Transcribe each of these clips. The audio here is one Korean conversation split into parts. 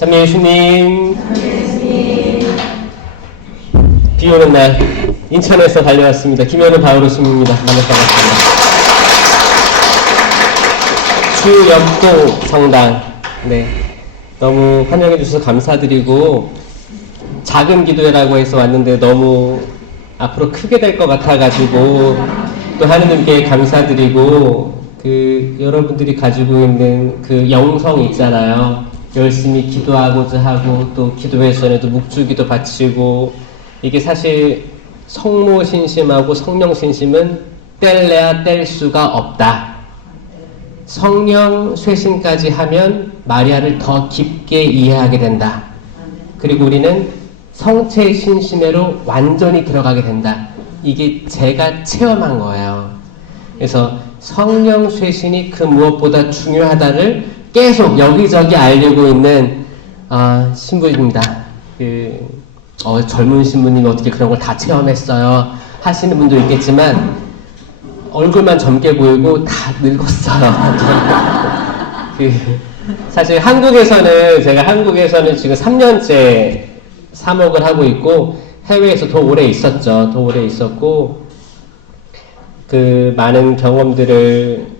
참 예수님. 비 오는 날 인천에서 달려왔습니다. 김현우 바울로스입니다. 만나서 반갑습니다. 주엽동 성당. 네. 너무 환영해 주셔서 감사드리고, 작은 기도회라고 해서 왔는데 너무 앞으로 크게 될 것 같아가지고 또 하느님께 감사드리고, 여러분들이 가지고 있는 그 영성 있잖아요. 열심히 기도하고자 하고, 또 기도회선에도 묵주기도 바치고, 이게 사실 성모 신심하고 성령 신심은 뗄래야 뗄 수가 없다. 성령 쇄신까지 하면 마리아를 더 깊게 이해하게 된다. 그리고 우리는 성체 신심회로 완전히 들어가게 된다. 이게 제가 체험한 거예요. 그래서 성령 쇄신이 그 무엇보다 중요하다를 계속 여기저기 알리고 있는 신부입니다. 젊은 신부님이 어떻게 그런 걸 다 체험했어요 하시는 분도 있겠지만, 얼굴만 젊게 보이고 다 늙었어요. 사실 제가 한국에서는 지금 3년째 사목을 하고 있고, 해외에서 더 오래 있었죠. 더 오래 있었고, 많은 경험들을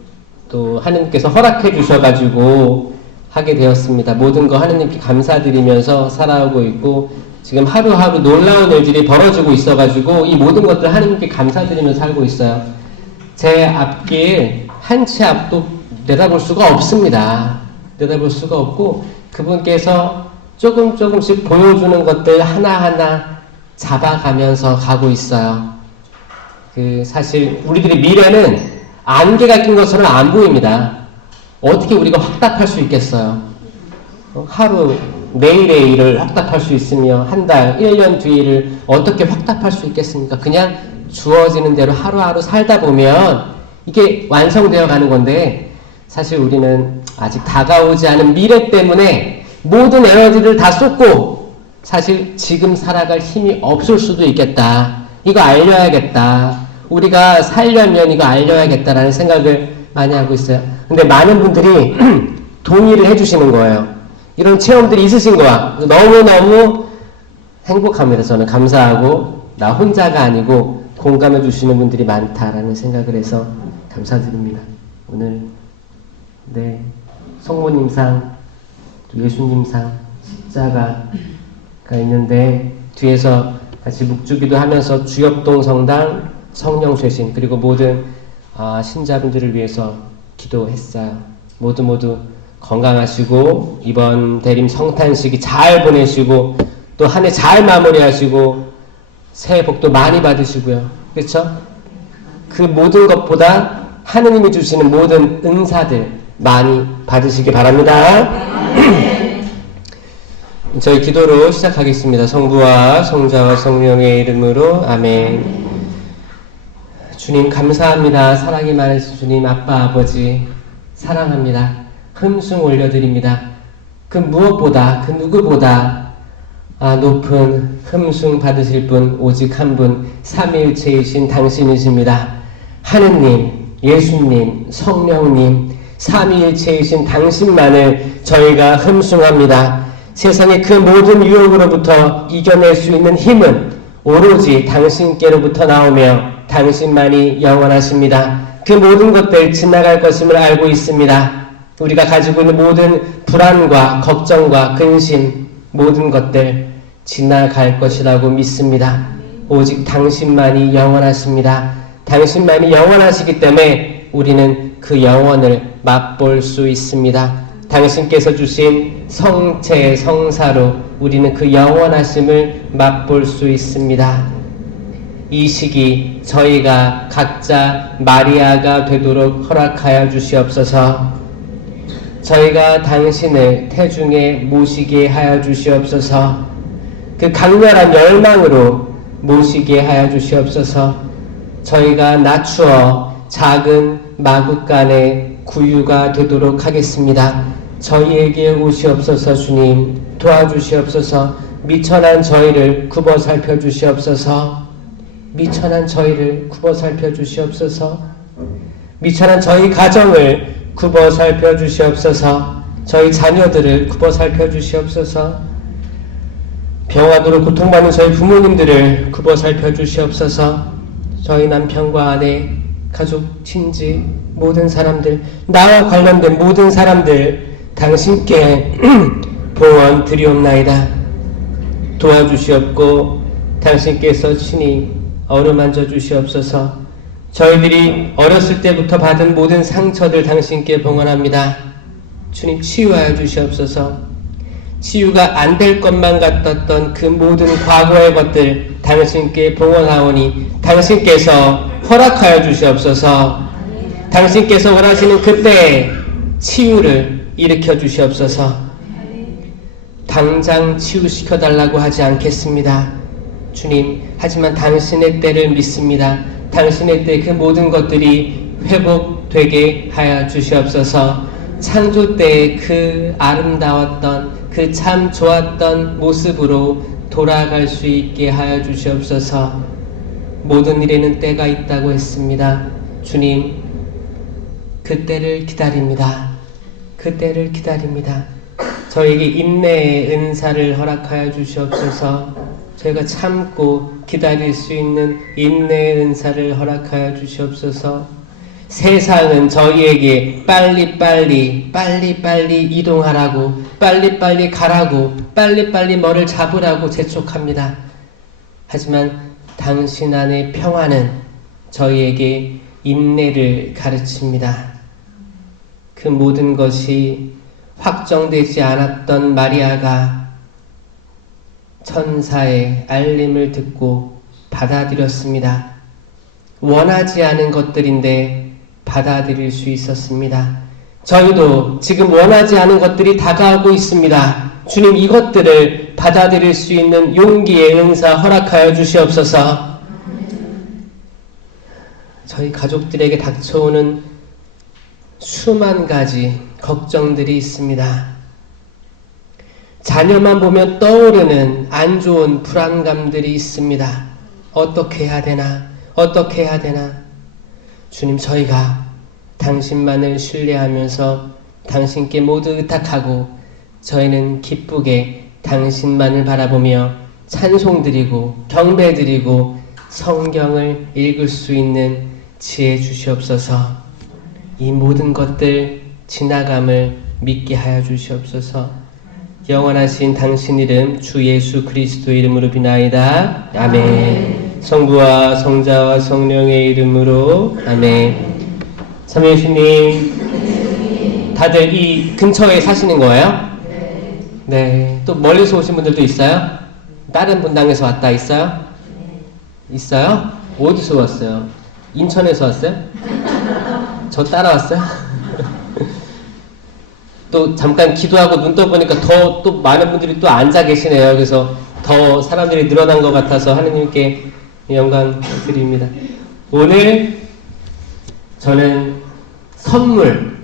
또 하느님께서 허락해 주셔가지고 하게 되었습니다. 모든 거 하느님께 감사드리면서 살아오고 있고, 지금 하루하루 놀라운 일들이 벌어지고 있어가지고 이 모든 것들 하느님께 감사드리면서 살고 있어요. 제 앞길 한 치 앞도 내다볼 수가 없습니다. 내다볼 수가 없고, 그분께서 조금씩 보여주는 것들 하나하나 잡아가면서 가고 있어요. 사실 우리들의 미래는 안개가 낀 것처럼 안 보입니다. 어떻게 우리가 확답할 수 있겠어요? 하루, 내일의 일을 확답할 수 있으며 한 달, 1년 뒤의 일을 어떻게 확답할 수 있겠습니까? 그냥 주어지는 대로 하루하루 살다 보면 이게 완성되어 가는 건데, 사실 우리는 아직 다가오지 않은 미래 때문에 모든 에너지를 다 쏟고, 사실 지금 살아갈 힘이 없을 수도 있겠다. 이거 알려야겠다. 우리가 살려면 이거 알려야겠다라는 생각을 많이 하고 있어요. 근데 많은 분들이 동의를 해주시는 거예요. 이런 체험들이 있으신 거야. 너무너무 행복합니다. 저는 감사하고, 나 혼자가 아니고 공감해 주시는 분들이 많다라는 생각을 해서 감사드립니다. 오늘 성모님상, 예수님상, 십자가가 있는데, 뒤에서 같이 묵주기도 하면서 주엽동 성당, 성령 쇄신, 그리고 모든 신자분들을 위해서 기도했어요. 모두 건강하시고, 이번 대림 성탄식이 잘 보내시고, 또 한 해 잘 마무리하시고, 새해 복도 많이 받으시고요. 그렇죠? 그 모든 것보다 하느님이 주시는 모든 은사들 많이 받으시기 바랍니다. 저희 기도로 시작하겠습니다. 성부와 성자와 성령의 이름으로 아멘. 주님 감사합니다. 사랑이 많으신 주님, 아빠 아버지 사랑합니다. 흠숭 올려드립니다. 그 무엇보다, 그 누구보다 높은 흠숭 받으실 분, 오직 한 분, 삼위일체이신 당신이십니다. 하느님, 예수님, 성령님, 삼위일체이신 당신만을 저희가 흠숭합니다. 세상의 그 모든 유혹으로부터 이겨낼 수 있는 힘은 오로지 당신께로부터 나오며 당신만이 영원하십니다. 그 모든 것들 지나갈 것임을 알고 있습니다. 우리가 가지고 있는 모든 불안과 걱정과 근심, 모든 것들 지나갈 것이라고 믿습니다. 오직 당신만이 영원하십니다. 당신만이 영원하시기 때문에 우리는 그 영원을 맛볼 수 있습니다. 당신께서 주신 성체 성사로 우리는 그 영원하심을 맛볼 수 있습니다. 이 시기 저희가 각자 마리아가 되도록 허락하여 주시옵소서. 저희가 당신을 태중에 모시게 하여 주시옵소서. 그 강렬한 열망으로 모시게 하여 주시옵소서. 저희가 낮추어 작은 마구간의 구유가 되도록 하겠습니다. 저희에게 오시옵소서. 주님 도와주시옵소서. 미천한 저희를 굽어 살펴주시옵소서. 미천한 저희를 굽어 살펴주시옵소서. 미천한 저희 가정을 굽어 살펴주시옵소서. 저희 자녀들을 굽어 살펴주시옵소서. 병환으로 고통받는 저희 부모님들을 굽어 살펴주시옵소서. 저희 남편과 아내, 가족, 친지, 모든 사람들, 나와 관련된 모든 사람들 당신께 봉헌 드리옵나이다. 도와주시옵고 당신께서 친히 어루만져 주시옵소서. 저희들이 어렸을 때부터 받은 모든 상처들 당신께 봉헌합니다. 주님 치유하여 주시옵소서. 치유가 안 될 것만 같았던 그 모든 과거의 것들 당신께 봉헌하오니 당신께서 허락하여 주시옵소서. 당신께서 원하시는 그때의 치유를 일으켜 주시옵소서. 당장 치유시켜달라고 하지 않겠습니다. 주님, 하지만 당신의 때를 믿습니다. 당신의 때 그 모든 것들이 회복되게 하여 주시옵소서. 창조 때의 그 아름다웠던 그 참 좋았던 모습으로 돌아갈 수 있게 하여 주시옵소서. 모든 일에는 때가 있다고 했습니다. 주님, 그 때를 기다립니다. 그 때를 기다립니다. 저에게 인내의 은사를 허락하여 주시옵소서. 저희가 참고 기다릴 수 있는 인내의 은사를 허락하여 주시옵소서. 세상은 저희에게 빨리빨리 이동하라고, 빨리빨리 가라고, 빨리빨리 뭐를 잡으라고 재촉합니다. 하지만 당신 안의 평화는 저희에게 인내를 가르칩니다. 그 모든 것이 확정되지 않았던 마리아가 천사의 알림을 듣고 받아들였습니다. 원하지 않은 것들인데 받아들일 수 있었습니다. 저희도 지금 원하지 않은 것들이 다가오고 있습니다. 주님, 이것들을 받아들일 수 있는 용기의 은사 허락하여 주시옵소서. 저희 가족들에게 닥쳐오는 수만 가지 걱정들이 있습니다. 자녀만 보면 떠오르는 안 좋은 불안감들이 있습니다. 어떻게 해야 되나? 어떻게 해야 되나? 주님, 저희가 당신만을 신뢰하면서 당신께 모두 의탁하고 저희는 기쁘게 당신만을 바라보며 찬송드리고 경배드리고 성경을 읽을 수 있는 지혜 주시옵소서. 이 모든 것들 지나감을 믿게 하여 주시옵소서. 영원하신 당신 이름 주 예수 그리스도의 이름으로 비나이다. 아멘. 성부와 성자와 성령의 이름으로 아멘. 참여주님, 다들 이 근처에 사시는 거예요? 네. 또 멀리서 오신 분들도 있어요? 다른 분당에서 왔다 있어요? 있어요? 어디서 왔어요? 인천에서 왔어요? 저 따라왔어요? 또 잠깐 기도하고 눈 떠보니까 더 또 많은 분들이 또 앉아 계시네요. 그래서 더 사람들이 늘어난 것 같아서 하느님께 영광 드립니다. 오늘 저는 선물,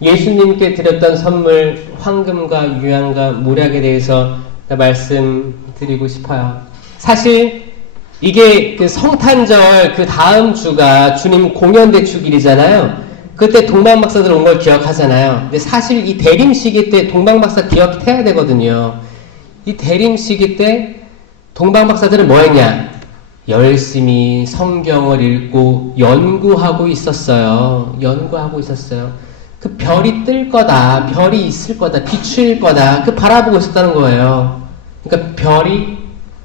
예수님께 드렸던 선물 황금과 유향과 몰약에 대해서 말씀드리고 싶어요. 사실 이게 그 성탄절 그 다음 주가 주님 공연대축일이잖아요. 그때 동방박사들 온 걸 기억하잖아요. 근데 사실 이 대림시기 때 동방박사 기억해야 되거든요. 이 대림시기 때 동방박사들은 뭐 했냐? 열심히 성경을 읽고 연구하고 있었어요. 연구하고 있었어요. 그 별이 뜰 거다, 별이 있을 거다, 비추일 거다, 그 바라보고 있었다는 거예요. 그러니까 별이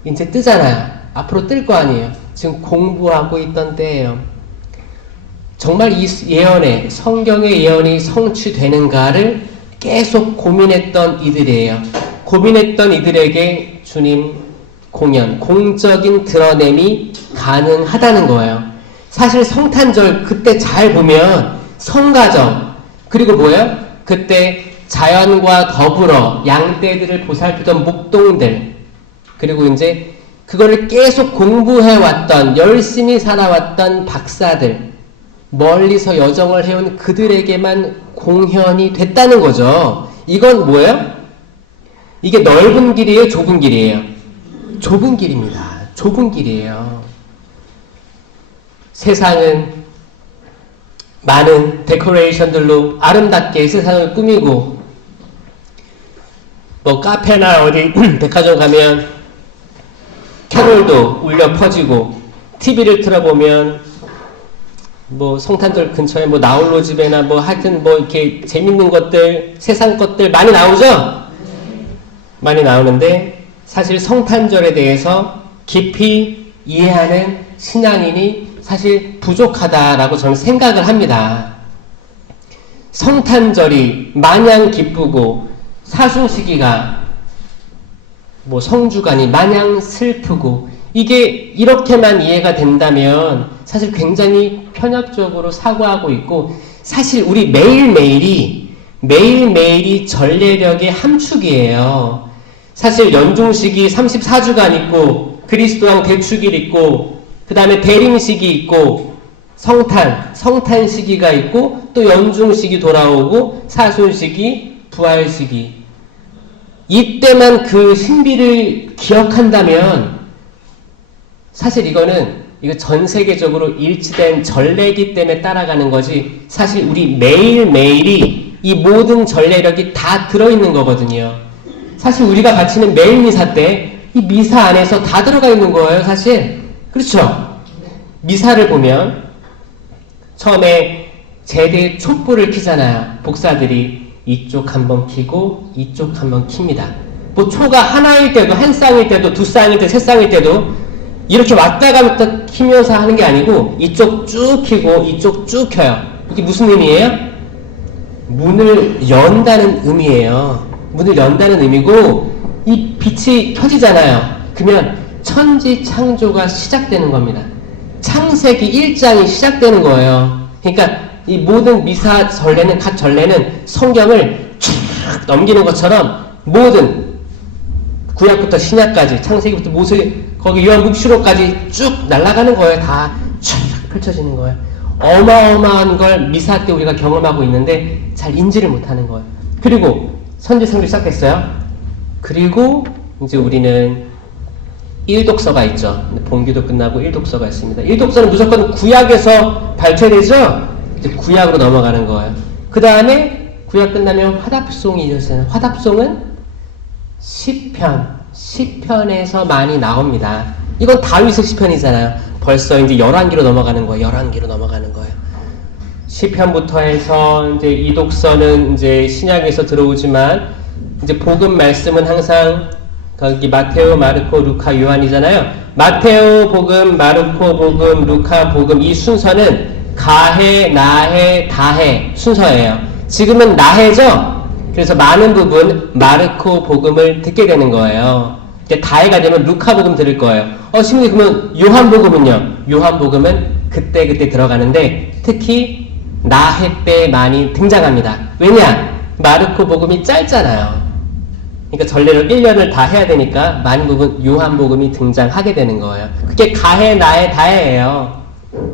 이제 뜨잖아요. 앞으로 뜰 거 아니에요. 지금 공부하고 있던 때예요. 정말 이 예언에, 성경의 예언이 성취되는가를 계속 고민했던 이들이에요. 고민했던 이들에게 주님 공연, 공적인 드러냄이 가능하다는 거예요. 사실 성탄절 그때 잘 보면 성가정, 그리고 뭐예요? 그때 자연과 더불어 양떼들을 보살피던 목동들, 그리고 이제 그거를 계속 공부해왔던, 열심히 살아왔던 박사들, 멀리서 여정을 해온 그들에게만 공연이 됐다는 거죠. 이건 뭐예요? 이게 넓은 길이에요? 좁은 길이에요? 좁은 길입니다. 좁은 길이에요. 세상은 많은 데코레이션들로 아름답게 세상을 꾸미고, 뭐 카페나 어디 백화점 가면 캐롤도 울려 퍼지고, TV를 틀어보면 뭐 성탄절 근처에 뭐 나홀로 집에나 뭐 하여튼 뭐 이렇게 재밌는 것들, 세상 것들 많이 나오죠? 많이 나오는데 사실 성탄절에 대해서 깊이 이해하는 신앙인이 사실 부족하다라고 저는 생각을 합니다. 성탄절이 마냥 기쁘고 사순시기가 뭐 성주간이 마냥 슬프고 이게 이렇게만 이해가 된다면 사실 굉장히 편협적으로 사고하고 있고, 사실 우리 매일매일이 전례력의 함축이에요. 사실 연중식이 34주간 있고, 그리스도왕 대축일 있고, 그 다음에 대림식이 있고, 성탄 시기가 있고, 또 연중식이 돌아오고, 사순시기, 부활시기. 이때만 그 신비를 기억한다면 사실 이거 전 세계적으로 일치된 전례이기 때문에 따라가는 거지, 사실 우리 매일매일이 이 모든 전례력이 다 들어있는 거거든요. 사실 우리가 바치는 매일 미사 때 이 미사 안에서 다 들어가 있는 거예요, 사실. 그렇죠? 미사를 보면 처음에 제대 촛불을 켜잖아요. 복사들이 이쪽 한번 켜고 이쪽 한번 켭니다. 뭐 초가 하나일 때도, 한 쌍일 때도, 두 쌍일 때, 세 쌍일 때도 이렇게 왔다 갔다 키면서 하는 게 아니고 이쪽 쭉 켜고 이쪽 쭉 켜요. 이게 무슨 의미예요? 문을 연다는 의미예요. 문을 연다는 의미고, 이 빛이 켜지잖아요. 그러면 천지 창조가 시작되는 겁니다. 창세기 1장이 시작되는 거예요. 그러니까 이 모든 미사 전례는, 각 전례는 성경을 쫙 넘기는 것처럼 모든 구약부터 신약까지, 창세기부터 모세, 거기 요한묵시록까지 쭉 날아가는 거예요. 다 쫙 펼쳐지는 거예요. 어마어마한 걸 미사 때 우리가 경험하고 있는데 잘 인지를 못하는 거예요. 그리고 선지성도 시작했어요. 그리고 이제 우리는 일독서가 있죠. 본기도 끝나고 일독서가 있습니다. 일독서는 무조건 구약에서 발췌되죠. 이제 구약으로 넘어가는 거예요. 그 다음에 구약 끝나면 화답송이 있었어요. 화답송은 시편에서 많이 나옵니다. 이건 다윗의 시편이잖아요. 벌써 이제 11기로 넘어가는 거예요. 11기로 넘어가는 거예요. 시편부터 해서 이제 이독서는 이제 신약에서 들어오지만, 이제 복음 말씀은 항상 거기 마테오, 마르코, 루카, 요한이잖아요. 마테오 복음, 마르코 복음, 루카 복음, 이 순서는 가해, 나해, 다해 순서예요. 지금은 나해죠? 그래서 많은 부분 마르코 복음을 듣게 되는 거예요. 이제 다해가 되면 루카 복음 들을 거예요. 신부님 그러면 요한 복음은요? 요한 복음은 그때 들어가는데 특히 나해 때 많이 등장합니다. 왜냐? 마르코 복음이 짧잖아요. 그러니까 전례를 1년을 다 해야 되니까 많은 부분 요한 복음이 등장하게 되는 거예요. 그게 가해, 나해, 다해예요.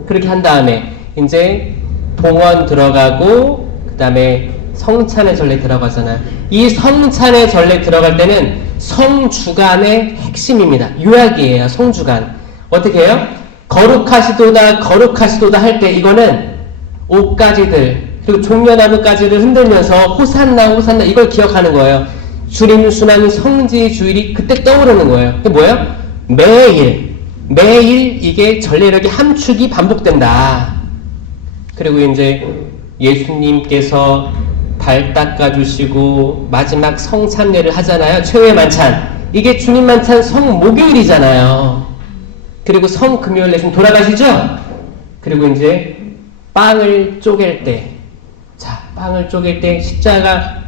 그렇게 한 다음에 이제 봉헌 들어가고, 그 다음에 성찬의 전례 들어가잖아요. 이 성찬의 전례 들어갈 때는 성주간의 핵심입니다. 요약이에요. 성주간. 어떻게 해요? 거룩하시도다 할 때 이거는 옷가지들 그리고 종려나무가지를 흔들면서 호산나 이걸 기억하는 거예요. 주님 순환 성지 주일이 그때 떠오르는 거예요. 그게 뭐예요? 매일 이게 전례력의 함축이 반복된다. 그리고 이제 예수님께서 발 닦아주시고 마지막 성찬례를 하잖아요. 최후의 만찬. 이게 주님 만찬 성목요일이잖아요. 그리고 성금요일 내심 돌아가시죠? 그리고 이제 빵을 쪼갤 때, 빵을 쪼갤 때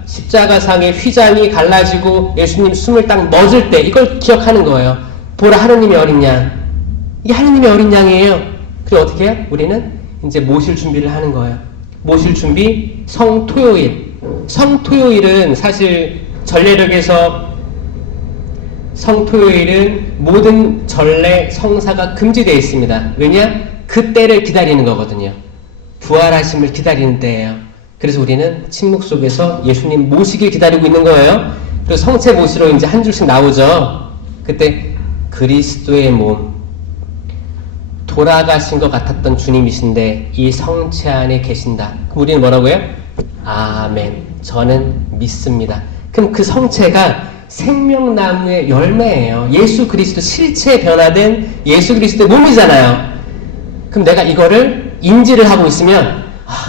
십자가상의 휘장이 갈라지고 예수님 숨을 딱 멎을 때 이걸 기억하는 거예요. 보라 하느님의 어린 양. 이게 하느님의 어린 양이에요. 그리고 어떻게 해요? 우리는 이제 모실 준비를 하는 거예요. 모실 준비, 성토요일. 성토요일은 사실 전례력에서 성토요일은 모든 전례 성사가 금지되어 있습니다. 왜냐? 그 때를 기다리는 거거든요. 부활하심을 기다리는 때예요. 그래서 우리는 침묵 속에서 예수님 모시길 기다리고 있는 거예요. 그리고 성체 모시로 이제 한 줄씩 나오죠. 그때 그리스도의 몸, 돌아가신 것 같았던 주님이신데 이 성체 안에 계신다. 그럼 우리는 뭐라고요? 아멘. 저는 믿습니다. 그럼 그 성체가 생명나무의 열매예요. 예수 그리스도 실체 변화된 예수 그리스도의 몸이잖아요. 그럼 내가 이거를 인지를 하고 있으면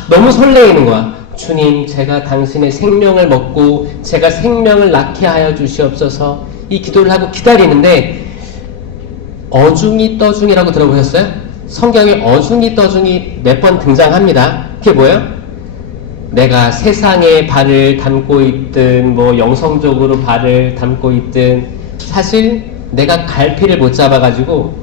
너무 설레이는 거야. 주님, 제가 당신의 생명을 먹고 제가 생명을 낳게 하여 주시옵소서. 이 기도를 하고 기다리는데 어중이 떠중이라고 들어보셨어요? 성경에 어중이 떠중이 몇 번 등장합니다. 그게 뭐예요? 내가 세상에 발을 담고 있든 뭐 영성적으로 발을 담고 있든 사실 내가 갈피를 못 잡아가지고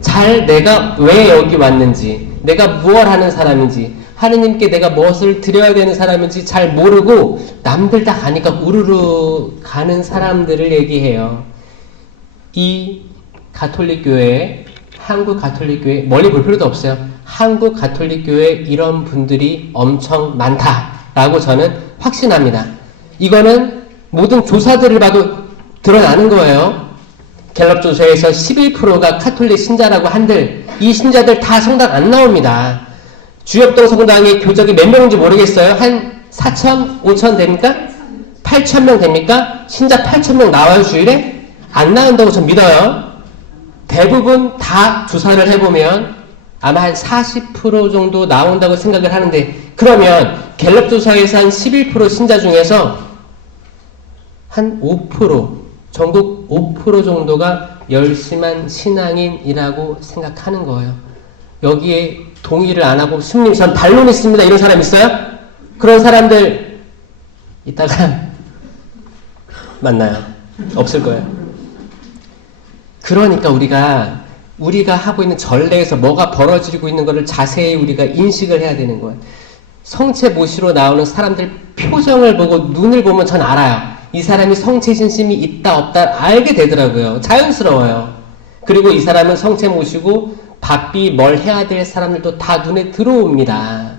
잘 내가 왜 여기 왔는지, 내가 무엇을 하는 사람인지, 하느님께 내가 무엇을 드려야 되는 사람인지 잘 모르고 남들 다 가니까 우르르 가는 사람들을 얘기해요. 이 가톨릭교회, 한국 가톨릭교회, 멀리 볼 필요도 없어요. 한국 가톨릭교회에 이런 분들이 엄청 많다라고 저는 확신합니다. 이거는 모든 조사들을 봐도 드러나는 거예요. 갤럽 조사에서 11%가 가톨릭 신자라고 한들 이 신자들 다 성당 안 나옵니다. 주엽동 성당의 교적이 몇 명인지 모르겠어요. 한 4천, 5천 됩니까? 8천 명 됩니까? 신자 8천 명 나와요, 주일에? 안 나온다고 전 믿어요. 대부분 다 조사를 해보면 아마 한 40% 정도 나온다고 생각을 하는데, 그러면 갤럽 조사에서 한 11% 신자 중에서 한 5%, 전국 5% 정도가 열심한 신앙인이라고 생각하는 거예요. 여기에 동의를 안 하고 스님 전 반론 있습니다 이런 사람 있어요? 그런 사람들 이따가 만나요. 없을 거예요. 그러니까 우리가 하고 있는 전례에서 뭐가 벌어지고 있는 것을 자세히 우리가 인식을 해야 되는 거예요. 성체 모시로 나오는 사람들 표정을 보고 눈을 보면 전 알아요. 이 사람이 성체 신심이 있다 없다 알게 되더라고요. 자연스러워요. 그리고 이 사람은 성체 모시고 바삐 뭘 해야 될 사람들도 다 눈에 들어옵니다.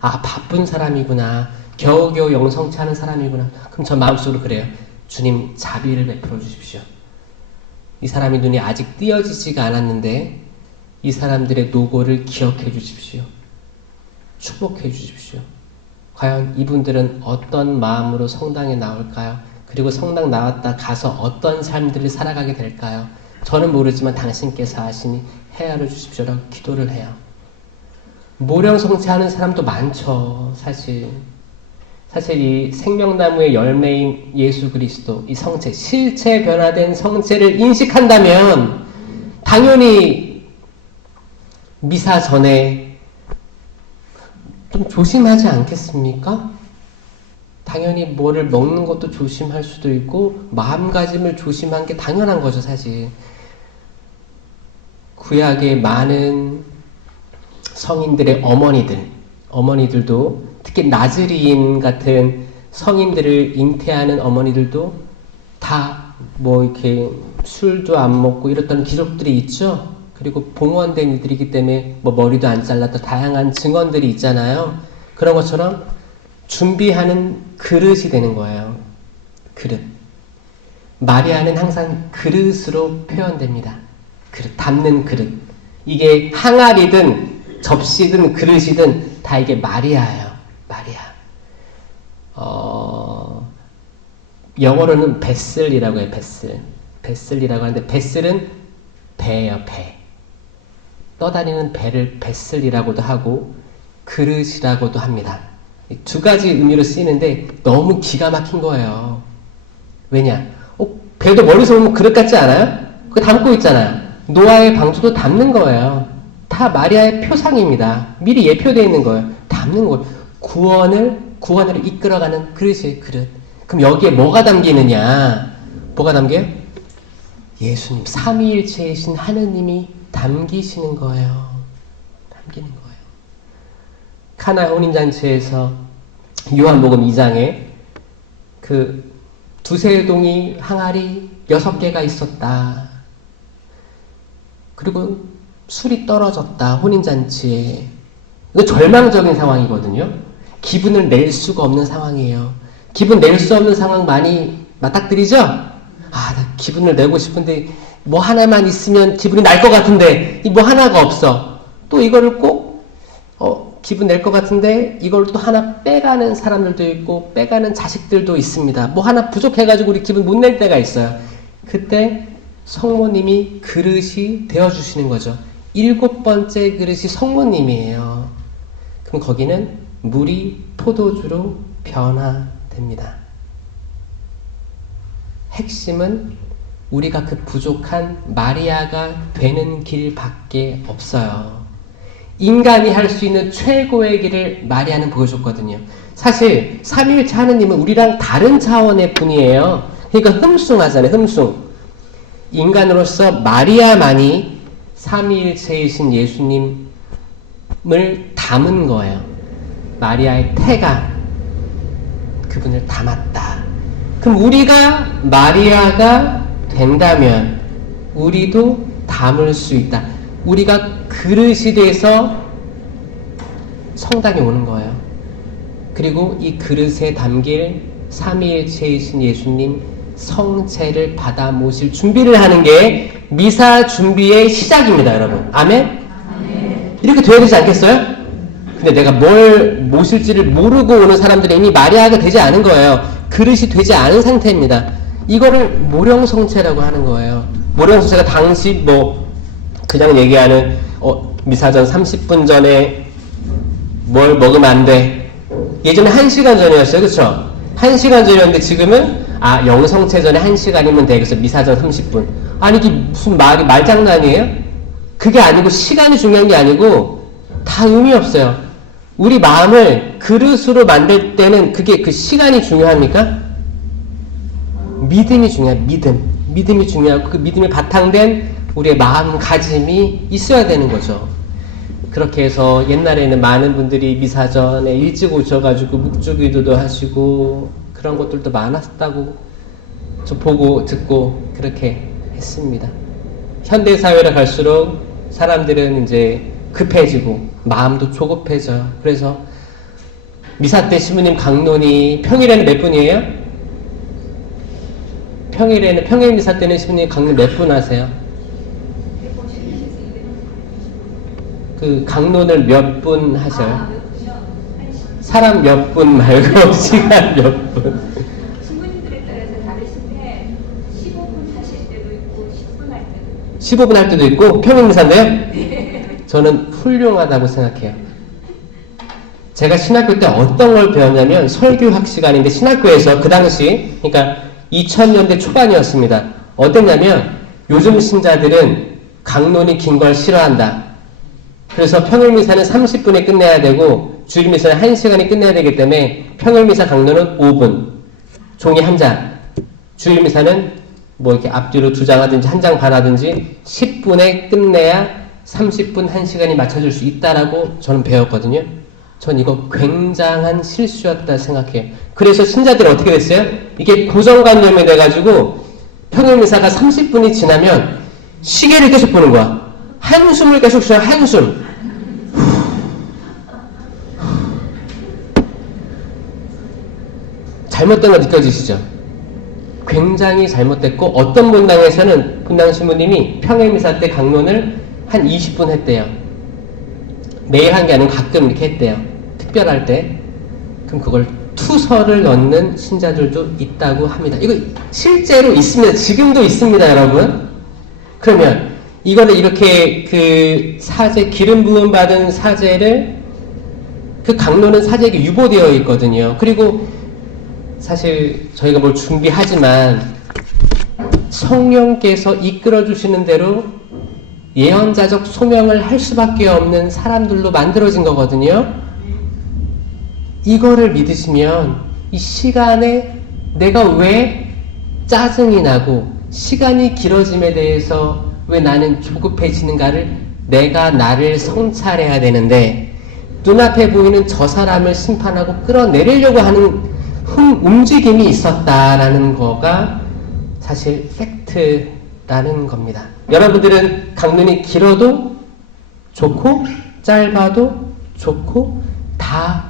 아, 바쁜 사람이구나. 겨우겨우 영성체 하는 사람이구나. 그럼 전 마음속으로 그래요. 주님 자비를 베풀어 주십시오. 이 사람의 눈이 아직 띄어지지가 않았는데 이 사람들의 노고를 기억해 주십시오. 축복해 주십시오. 과연 이분들은 어떤 마음으로 성당에 나올까요? 그리고 성당 나왔다 가서 어떤 삶들을 살아가게 될까요? 저는 모르지만 당신께서 아시니 헤아려 주십시오라고 기도를 해요. 모령 성체하는 사람도 많죠. 사실 이 생명나무의 열매인 예수 그리스도, 이 성체, 실체 변화된 성체를 인식한다면 당연히 미사 전에 좀 조심하지 않겠습니까? 당연히 뭐를 먹는 것도 조심할 수도 있고 마음가짐을 조심한 게 당연한 거죠, 사실. 구약의 많은 성인들의 어머니들도 특히 나즈리인 같은 성인들을 잉태하는 어머니들도 다 뭐 이렇게 술도 안 먹고 이랬던 기록들이 있죠. 그리고 봉헌된 이들이기 때문에 뭐 머리도 안 잘랐다 다양한 증언들이 있잖아요. 그런 것처럼 준비하는 그릇이 되는 거예요. 그릇. 마리아는 항상 그릇으로 표현됩니다. 그릇, 담는 그릇. 이게 항아리든 접시든 그릇이든 다 이게 마리아예요. 마리아. 영어로는 베슬이라고 해요. 베슬이라고 하는데 베슬은 배예요. 배. 떠다니는 배를 베슬이라고도 하고 그릇이라고도 합니다. 두 가지 의미로 쓰이는데 너무 기가 막힌 거예요. 왜냐? 배도 멀리서 보면 그릇 같지 않아요? 그거 담고 있잖아요. 노아의 방주도 담는 거예요. 다 마리아의 표상입니다. 미리 예표되어 있는 거예요. 담는 거예요. 구원을 이끌어가는 그릇이에요. 그릇. 그럼 여기에 뭐가 담기느냐? 뭐가 담겨요? 예수님, 삼위일체이신 하느님이 담기시는 거예요. 담기는 거예요. 카나 혼인잔치에서 요한복음 2장에 그 두세 동이 항아리 6개가 있었다. 그리고 술이 떨어졌다. 혼인잔치에. 이거 절망적인 상황이거든요. 기분을 낼 수가 없는 상황이에요. 기분 낼 수 없는 상황 많이 맞닥뜨리죠? 나 기분을 내고 싶은데 뭐 하나만 있으면 기분이 날 것 같은데 이 뭐 하나가 없어. 또 이거를 꼭 기분 낼 것 같은데 이걸 또 하나 빼가는 사람들도 있고 빼가는 자식들도 있습니다. 뭐 하나 부족해가지고 우리 기분 못 낼 때가 있어요. 그때 성모님이 그릇이 되어주시는 거죠. 7번째 그릇이 성모님이에요. 그럼 거기는 물이 포도주로 변화됩니다. 핵심은 우리가 그 부족한 마리아가 되는 길밖에 없어요. 인간이 할 수 있는 최고의 길을 마리아는 보여줬거든요. 사실 삼위일체 하느님은 우리랑 다른 차원의 분이에요. 그러니까 흠숭하잖아요. 흠숭. 인간으로서 마리아만이 삼위일체이신 예수님을 담은 거예요. 마리아의 태가 그분을 담았다. 그럼 우리가 마리아가 된다면 우리도 담을 수 있다. 우리가 그릇이 돼서 성당에 오는 거예요. 그리고 이 그릇에 담길 삼위일체이신 예수님 성체를 받아 모실 준비를 하는 게 미사 준비의 시작입니다, 여러분. 아멘? 아멘. 이렇게 돼야 되지 않겠어요? 근데 내가 뭘 모실지를 모르고 오는 사람들이 이미 마리아가 되지 않은 거예요. 그릇이 되지 않은 상태입니다. 이거를 모령성체라고 하는 거예요. 모령성체가 당시 그냥 얘기하는 미사전 30분 전에 뭘 먹으면 안 돼. 예전에 1시간 전이었어요. 그쵸? 1시간 전이었는데 지금은 영성체 전에 1시간이면 돼. 그래서 미사전 30분. 아니 이게 무슨 말장난이에요? 그게 아니고 시간이 중요한 게 아니고 다 의미 없어요. 우리 마음을 그릇으로 만들 때는 그게 그 시간이 중요합니까? 믿음이 중요해요. 믿음이 중요하고 그 믿음이 바탕된 우리의 마음가짐이 있어야 되는 거죠. 그렇게 해서 옛날에는 많은 분들이 미사전에 일찍 오셔가지고 묵주기도도 하시고 그런 것들도 많았다고 저 보고 듣고 그렇게 했습니다. 현대사회로 갈수록 사람들은 이제 급해지고 마음도 조급해져요. 그래서 미사 때 시부님 강론이 평일에는 몇 분이에요? 평일 미사 때는 시부님 강론 몇 분 하세요? 그 강론을 몇 분 하셔요? 사람 몇 분 말고 시간 몇 분? 신부님들에 따라서 다르신데 15분 하실 때도 있고 10분 할 때도 있고 15분 할 때도 있고 평일 미사인데요? 네. 저는 훌륭하다고 생각해요. 제가 신학교 때 어떤 걸 배웠냐면 설교학 시간인데 신학교에서 그 당시 그러니까 2000년대 초반이었습니다. 어땠냐면 요즘 신자들은 강론이 긴 걸 싫어한다. 그래서 평일미사는 30분에 끝내야 되고 주일미사는 1시간에 끝내야 되기 때문에 평일미사 강론은 5분 종이 한 장, 주일미사는 이렇게 앞뒤로 2장 하든지 1장 반 하든지 10분에 끝내야 30분 1시간이 맞춰질 수 있다라고 저는 배웠거든요. 전 이거 굉장한 실수였다 생각해요. 그래서 신자들은 어떻게 됐어요? 이게 고정관념이 돼가지고 평일미사가 30분이 지나면 시계를 계속 보는 거야. 한숨을 계속 쉬어요. 한숨. 잘못된 거 느껴지시죠? 굉장히 잘못됐고 어떤 분당 신부님이 평일미사 때 강론을 한 20분 했대요. 매일 한 게 아니고 가끔 이렇게 했대요. 특별할 때. 그럼 그걸 투서를 넣는 신자들도 있다고 합니다. 이거 실제로 있습니다. 지금도 있습니다, 여러분. 그러면 이거를 이렇게 그 사제, 기름 부음 받은 사제를 그 강론은 사제에게 유보되어 있거든요. 그리고 사실 저희가 뭘 준비하지만 성령께서 이끌어 주시는 대로 예언자적 소명을 할 수밖에 없는 사람들로 만들어진 거거든요. 이거를 믿으시면 이 시간에 내가 왜 짜증이 나고 시간이 길어짐에 대해서 왜 나는 조급해지는가를 내가 나를 성찰해야 되는데 눈앞에 보이는 저 사람을 심판하고 끌어내리려고 하는 움직임이 있었다라는 거가 사실 팩트라는 겁니다. 여러분들은 강론이 길어도 좋고 짧아도 좋고 다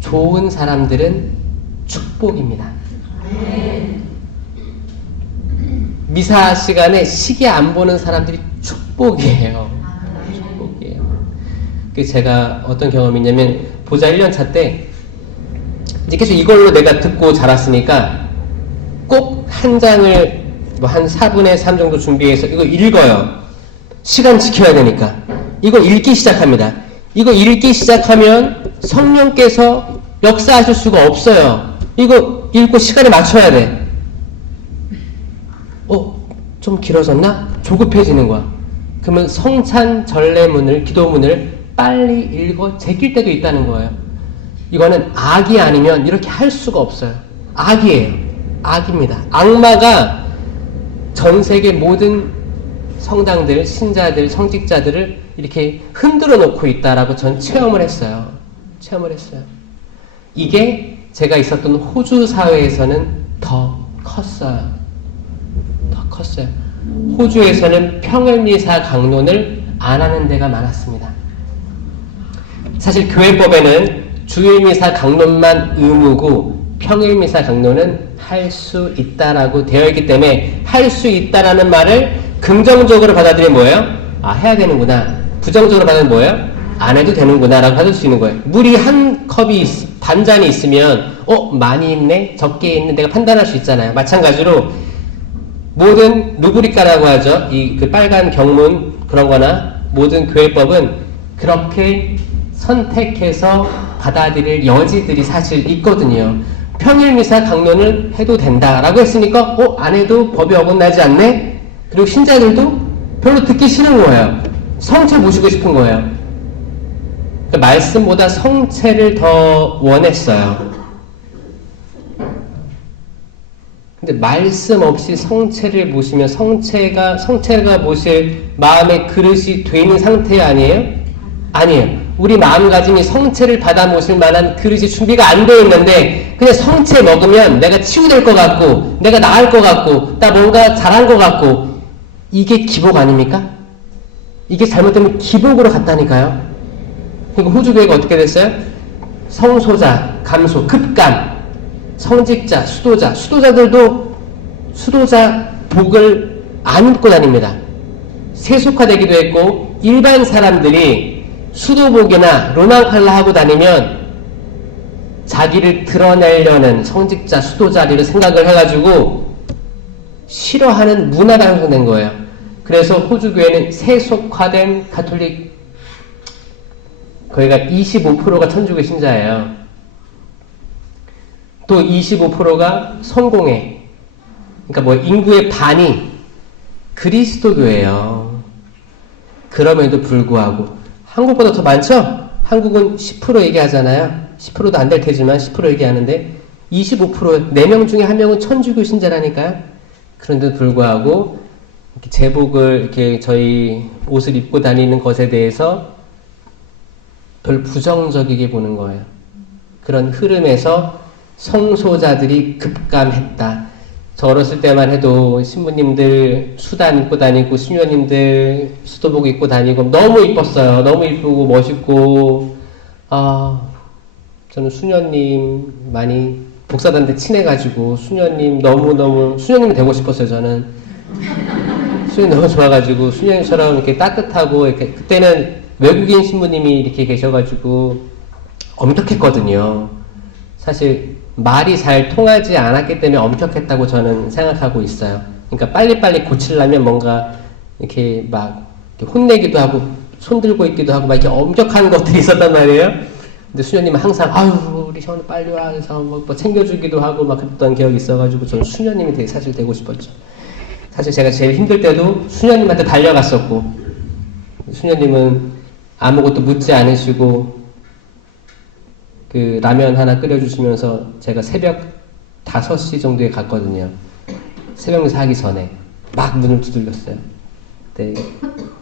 좋은 사람들은 축복입니다. 미사 시간에 시계 안 보는 사람들이 축복이에요. 축복이에요. 그 제가 어떤 경험이 있냐면 보자 1년 차 때 이제 계속 이걸로 내가 듣고 자랐으니까 꼭 한 장을 뭐 한 4분의 3 정도 준비해서 이거 읽어요. 시간 지켜야 되니까. 이거 읽기 시작합니다. 이거 읽기 시작하면 성령께서 역사하실 수가 없어요. 이거 읽고 시간에 맞춰야 돼. 좀 길어졌나? 조급해지는 거야. 그러면 성찬 전례문을, 기도문을 빨리 읽어 제낄 때도 있다는 거예요. 이거는 악이 아니면 이렇게 할 수가 없어요. 악이에요. 악입니다. 악마가 전 세계 모든 성당들, 신자들, 성직자들을 이렇게 흔들어 놓고 있다라고 전 체험을 했어요. 이게 제가 있었던 호주 사회에서는 더 컸어요. 호주에서는 평일미사 강론을 안 하는 데가 많았습니다. 사실 교회법에는 주일미사 강론만 의무고 평일미사 강론은 할 수 있다라고 되어 있기 때문에 할 수 있다라는 말을 긍정적으로 받아들이면 뭐예요? 해야 되는구나. 부정적으로 받으면 뭐예요? 안 해도 되는구나 라고 받을 수 있는 거예요. 물이 한 컵이 반잔이 있으면 많이 있네? 적게 있네? 내가 판단할 수 있잖아요. 마찬가지로 모든 루브리카라고 하죠. 그 빨간 경문 그런 거나 모든 교회법은 그렇게 선택해서 받아들일 여지들이 사실 있거든요. 평일미사 강론을 해도 된다라고 했으니까 안 해도 법이 어긋나지 않네? 그리고 신자들도 별로 듣기 싫은 거예요. 성체 모시고 싶은 거예요. 그러니까 말씀보다 성체를 더 원했어요. 근데 말씀 없이 성체를 모시면 성체가 모실 마음의 그릇이 돼 있는 상태 아니에요? 아니에요. 우리 마음가짐이 성체를 받아 모실 만한 그릇이 준비가 안 돼 있는데 그냥 성체 먹으면 내가 치유될 것 같고 내가 나을 것 같고 나 뭔가 잘한 것 같고 이게 기복 아닙니까? 이게 잘못되면 기복으로 갔다니까요. 그러니까 호주교회가 어떻게 됐어요? 성소자, 감소, 급감, 성직자, 수도자들도 수도자 복을 안 입고 다닙니다. 세속화되기도 했고 일반 사람들이 수도복이나 로망칼라 하고 다니면 자기를 드러내려는 성직자, 수도자리를 생각을 해가지고 싫어하는 문화가 형성된 거예요. 그래서 호주교회는 세속화된 가톨릭 거기가 25%가 천주교 신자예요. 또 25%가 성공회. 그러니까 뭐 인구의 반이 그리스도교예요. 그럼에도 불구하고 한국보다 더 많죠? 한국은 10% 얘기하잖아요. 10%도 안 될 테지만 10% 얘기하는데 25% 4명 중에 1명은 천주교 신자라니까요. 그런데도 불구하고 이렇게 제복을 이렇게 저희 옷을 입고 다니는 것에 대해서 별 부정적이게 보는 거예요. 그런 흐름에서 성소자들이 급감했다. 저 어렸을 때만 해도 신부님들 수단 입고 다니고 수녀님들 수도복 입고 다니고 너무 이뻤어요. 너무 이쁘고 멋있고 저는 수녀님 많이 복사단한테 친해가지고 수녀님 너무너무 수녀님 되고 싶었어요. 저는 수녀님 너무 좋아가지고 수녀님처럼 이렇게 따뜻하고 이렇게 그때는 외국인 신부님이 이렇게 계셔가지고 엄격했거든요. 사실 말이 잘 통하지 않았기 때문에 엄격했다고 저는 생각하고 있어요. 그러니까 빨리빨리 고치려면 뭔가 이렇게 막 이렇게 혼내기도 하고 손 들고 있기도 하고 막 이렇게 엄격한 것들이 있었단 말이에요. 근데 수녀님은 항상 우리 시원이 빨리 와 그래서 뭐 챙겨주기도 하고 막 그랬던 기억이 있어가지고 저는 수녀님이 되게 사실 되고 싶었죠. 사실 제가 제일 힘들 때도 수녀님한테 달려갔었고 수녀님은 아무것도 묻지 않으시고 그 라면 하나 끓여주시면서 제가 새벽 5시 정도에 갔거든요. 새벽미사 하기 전에 막 문을 두들겼어요. 네.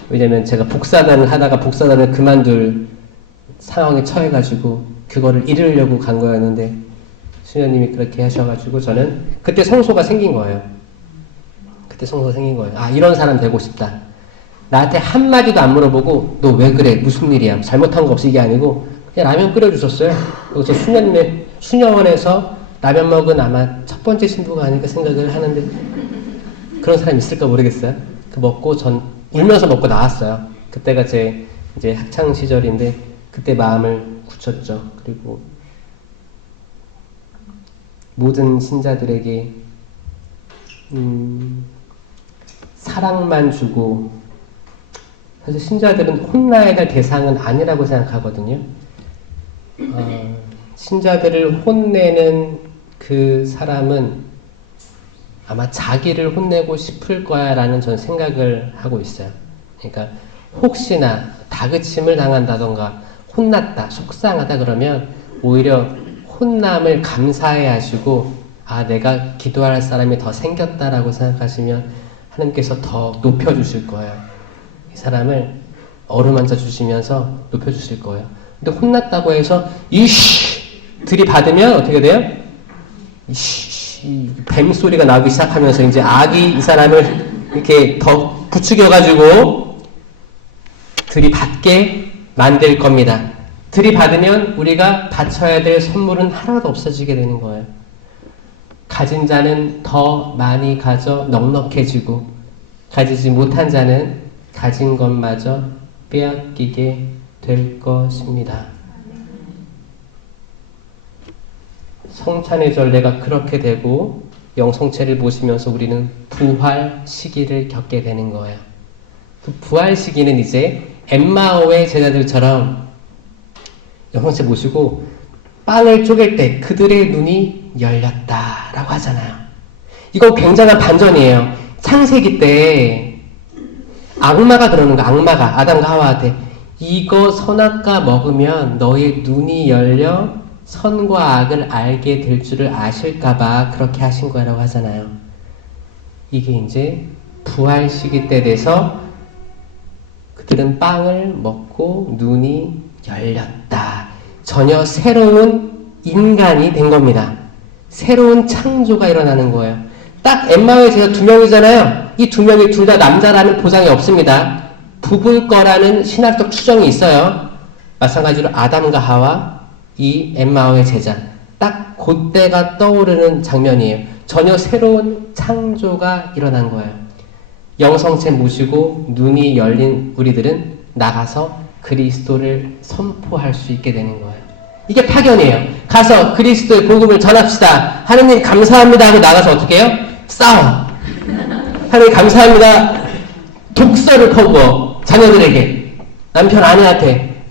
왜냐면 제가 복사단을 하다가 복사단을 그만둘 상황에 처해가지고 그거를 잃으려고 간 거였는데 수녀님이 그렇게 하셔가지고 저는 그때 성소가 생긴 거예요. 이런 사람 되고 싶다. 나한테 한마디도 안 물어보고 너 왜 그래? 무슨 일이야? 잘못한 거 없이 이게 아니고 그냥 라면 끓여주셨어요. 그래서 수녀님의 수녀원에서 라면 먹은 아마 첫 번째 신부가 아닐까 생각을 하는데 그런 사람 있을까 모르겠어요. 그 먹고 전 울면서 먹고 나왔어요. 그때가 제 이제 학창 시절인데 그때 마음을 굳혔죠. 그리고 모든 신자들에게 사랑만 주고, 사실 신자들은 혼나야 될 대상은 아니라고 생각하거든요. 신자들을 혼내는 그 사람은 아마 자기를 혼내고 싶을 거야 라는 전 생각을 하고 있어요. 그러니까 혹시나 다그침을 당한다던가 혼났다, 속상하다 그러면 오히려 혼남을 감사해 하시고, 아, 내가 기도할 사람이 더 생겼다라고 생각하시면 하나님께서 더 높여주실 거예요. 이 사람을 어루만져 주시면서 높여주실 거예요. 근데 혼났다고 해서 이씨 들이받으면 어떻게 돼요? 이씨 뱀 소리가 나기 시작하면서 이제 악이 이 사람을 이렇게 더 부추겨가지고 들이받게 만들 겁니다. 들이받으면 우리가 바쳐야 될 선물은 하나도 없어지게 되는 거예요. 가진 자는 더 많이 가져 넉넉해지고, 가지지 못한 자는 가진 것마저 빼앗기게 될 것입니다. 성찬의 전례가 그렇게 되고 영성체를 모시면서 우리는 부활 시기를 겪게 되는 거예요. 그 부활 시기는 이제 엠마오의 제자들처럼 영성체 모시고 빵을 쪼갤 때 그들의 눈이 열렸다라고 하잖아요. 이건 굉장한 반전이에요. 창세기 때 악마가 그러는 거, 악마가 아담과 하와한테 이거 선악과 먹으면 너의 눈이 열려 선과 악을 알게 될 줄을 아실까봐 그렇게 하신 거라고 하잖아요. 이게 이제 부활 시기 때 돼서 그들은 빵을 먹고 눈이 열렸다. 전혀 새로운 인간이 된 겁니다. 새로운 창조가 일어나는 거예요. 딱 엠마오의 제자 2명이잖아요. 이 2명이 둘 다 남자라는 보장이 없습니다. 부부일 거라는 신학적 추정이 있어요. 마찬가지로 아담과 하와, 이 엠마오의 제자. 딱 그때가 떠오르는 장면이에요. 전혀 새로운 창조가 일어난 거예요. 영성체 모시고 눈이 열린 우리들은 나가서 그리스도를 선포할 수 있게 되는 거예요. 이게 파견이에요. 가서 그리스도의 복음을 전합시다. 하느님 감사합니다 하고 나가서 어떻게 해요? 싸워. 하느님 감사합니다. 독서를 퍼부어 자녀들에게, 남편 아내한테,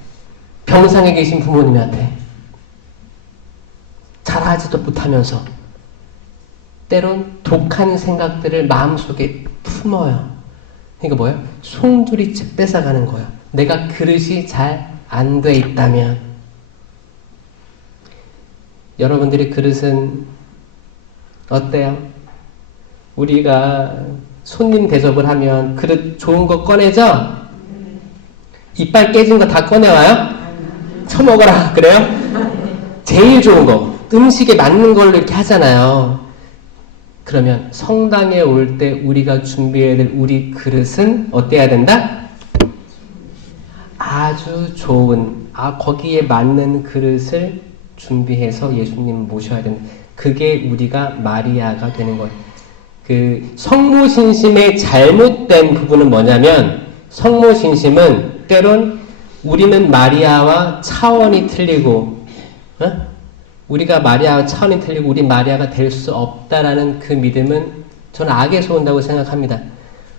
병상에 계신 부모님한테. 잘하지도 못하면서 때론 독한 생각들을 마음속에 품어요. 그러니까 뭐예요? 송두리째 뺏어가는 거예요. 내가 그릇이 잘 안 돼 있다면. 여러분들의 그릇은 어때요? 우리가 손님 대접을 하면 그릇 좋은 거 꺼내죠? 이빨 깨진 거 다 꺼내와요? 처먹어라 그래요? 제일 좋은 거, 음식에 맞는 걸로 이렇게 하잖아요. 그러면 성당에 올 때 우리가 준비해야 될 우리 그릇은 어때야 된다? 아주 좋은, 거기에 맞는 그릇을 준비해서 예수님 모셔야 된다. 그게 우리가 마리아가 되는 거예요. 그 성모신심의 잘못된 부분은 뭐냐면, 성모신심은 때론 우리는 마리아와 차원이 틀리고, 우리가 마리아와 차원이 틀리고 우리 마리아가 될 수 없다라는 그 믿음은 저는 악에서 온다고 생각합니다.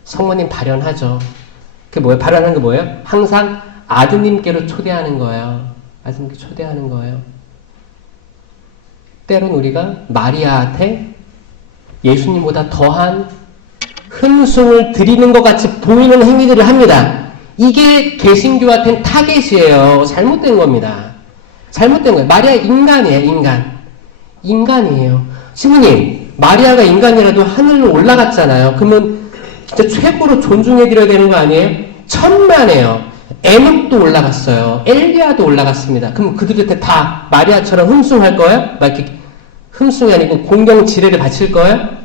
성모님 발현하죠. 그게 뭐예요? 발현하는 게 뭐예요? 항상 아드님께로 초대하는 거예요. 아드님께 초대하는 거예요. 때론 우리가 마리아한테 예수님보다 더한 흠숭을 드리는 것 같이 보이는 행위들을 합니다. 이게 개신교한테는 타겟이에요. 잘못된 겁니다. 잘못된 거예요. 마리아 인간이에요. 인간이에요. 신부님, 마리아가 인간이라도 하늘로 올라갔잖아요. 그러면 진짜 최고로 존중해드려야 되는 거 아니에요? 천만에요. 에녹도 올라갔어요. 엘리야도 올라갔습니다. 그럼 그들한테 다 마리아처럼 흠숭할 거예요? 막 이렇게 흠숭이 아니고 공경 지례를 바칠 거예요?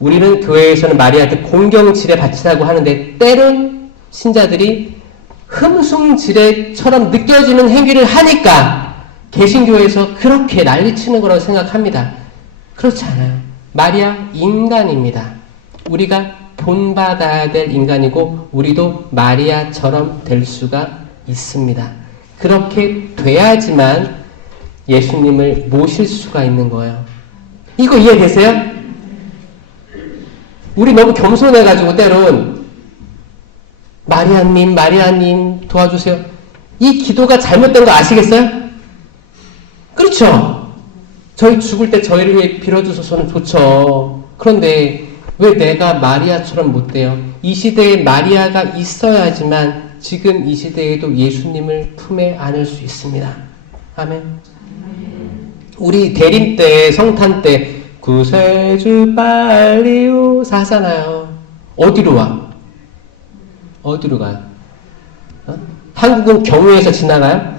우리는 교회에서는 마리아한테 공경 지례 바치라고 하는데 때론 신자들이 흠숭 지례처럼 느껴지는 행위를 하니까 개신교에서 그렇게 난리치는 거라고 생각합니다. 그렇지 않아요. 마리아 인간입니다. 우리가 본받아야 될 인간이고 우리도 마리아처럼 될 수가 있습니다. 그렇게 돼야지만 예수님을 모실 수가 있는 거예요. 이거 이해되세요? 우리 너무 겸손해가지고 때론 마리아님 도와주세요. 이 기도가 잘못된 거 아시겠어요? 그렇죠? 저희 죽을 때 저희를 위해 빌어주셔서는 좋죠. 그런데 왜 내가 마리아처럼 못 돼요? 이 시대에 마리아가 있어야지만 지금 이 시대에도 예수님을 품에 안을 수 있습니다. 아멘. 우리 대림 때, 성탄 때 구세주 빨리 오사 하잖아요. 어디로 와? 어디로 가요? 한국은 경유해서 지나가요?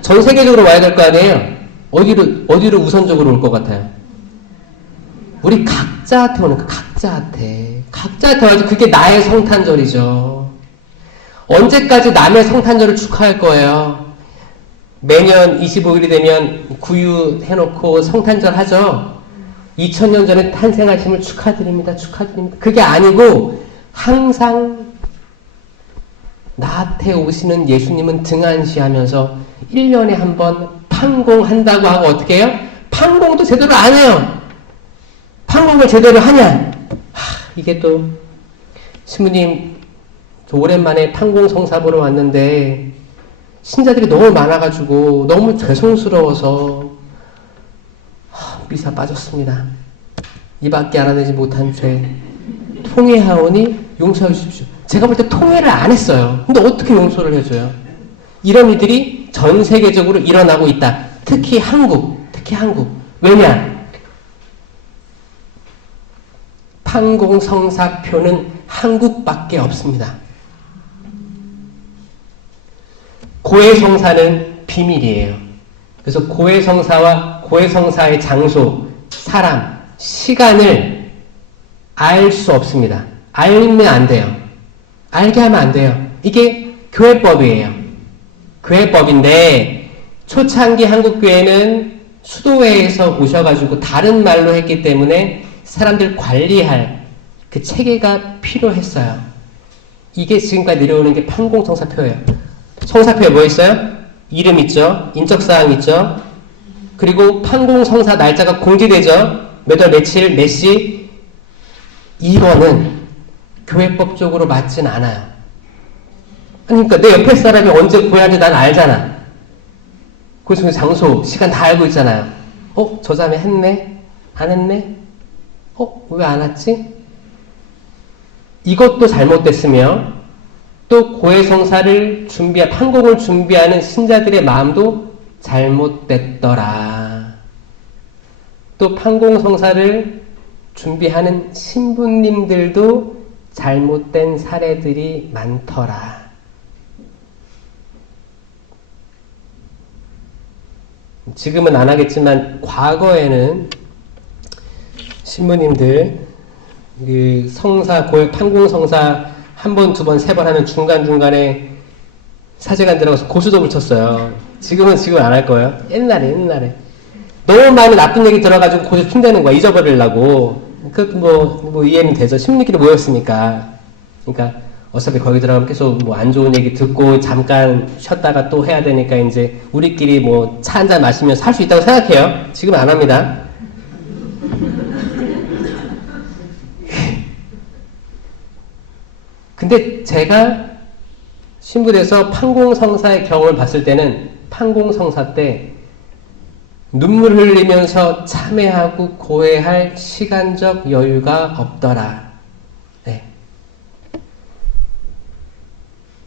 전 세계적으로 와야 될 거 아니에요? 어디로 우선적으로 올 것 같아요? 우리 각자한테 오는 거, 각자한테 와서 그게 나의 성탄절이죠. 언제까지 남의 성탄절을 축하할 거예요? 매년 25일이 되면 구유해놓고 성탄절 하죠? 2000년 전에 탄생하심을 축하드립니다. 그게 아니고 항상 나한테 오시는 예수님은 등한시하면서 1년에 한 번 판공한다고 하고 어떻게 해요? 판공도 제대로 안 해요. 판공을 제대로 하냐? 이게 또 신부님 저 오랜만에 판공성사 보러 왔는데 신자들이 너무 많아가지고 너무 죄송스러워서 미사 빠졌습니다. 이밖에 알아내지 못한 죄 통회하오니 용서해 주십시오. 제가 볼 때 통회를 안 했어요. 근데 어떻게 용서를 해줘요? 이런 일들이 전 세계적으로 일어나고 있다. 특히 한국. 왜냐? 판공성사표는 한국밖에 없습니다. 고해성사는 비밀이에요. 그래서 고해성사와 고해성사의 장소, 사람, 시간을 알 수 없습니다. 알면 안 돼요. 알게 하면 안 돼요. 이게 교회법이에요. 교회법인데 초창기 한국교회는 수도회에서 오셔가지고 다른 말로 했기 때문에 사람들 관리할 그 체계가 필요했어요. 이게 지금까지 내려오는 게 판공성사표예요. 성사표에 뭐 있어요? 이름 있죠? 인적사항 있죠? 그리고 판공성사 날짜가 공지되죠? 몇 월 며칠 몇 시. 이거는 교회법적으로 맞진 않아요. 그러니까 내 옆에 사람이 언제 구해야지 난 알잖아. 그래서 장소, 시간 다 알고 있잖아요. 저 자매 했네? 안 했네? 왜 안 왔지? 이것도 잘못됐으며 또 고해성사를 판공을 준비하는 신자들의 마음도 잘못됐더라. 또 판공성사를 준비하는 신부님들도 잘못된 사례들이 많더라. 지금은 안 하겠지만 과거에는 신부님들 그 판공성사 한 번, 두 번, 세 번 하면 중간중간에 사제관 들어가서 고수톱을 쳤어요. 지금은 안 할 거예요. 옛날에. 너무 많은 나쁜 얘기 들어가지고 고수 핀다는 거야. 잊어버리려고. 그것도 이해는 되죠. 16일에 모였으니까. 그러니까 어차피 거기 들어가면 계속 안 좋은 얘기 듣고 잠깐 쉬었다가 또 해야 되니까 이제 우리끼리 차 한잔 마시면서 할 수 있다고 생각해요. 지금은 안 합니다. 근데 제가 신부돼서 판공성사의 경험을 봤을 때는 판공성사 때 눈물 흘리면서 참회하고 고해할 시간적 여유가 없더라. 네.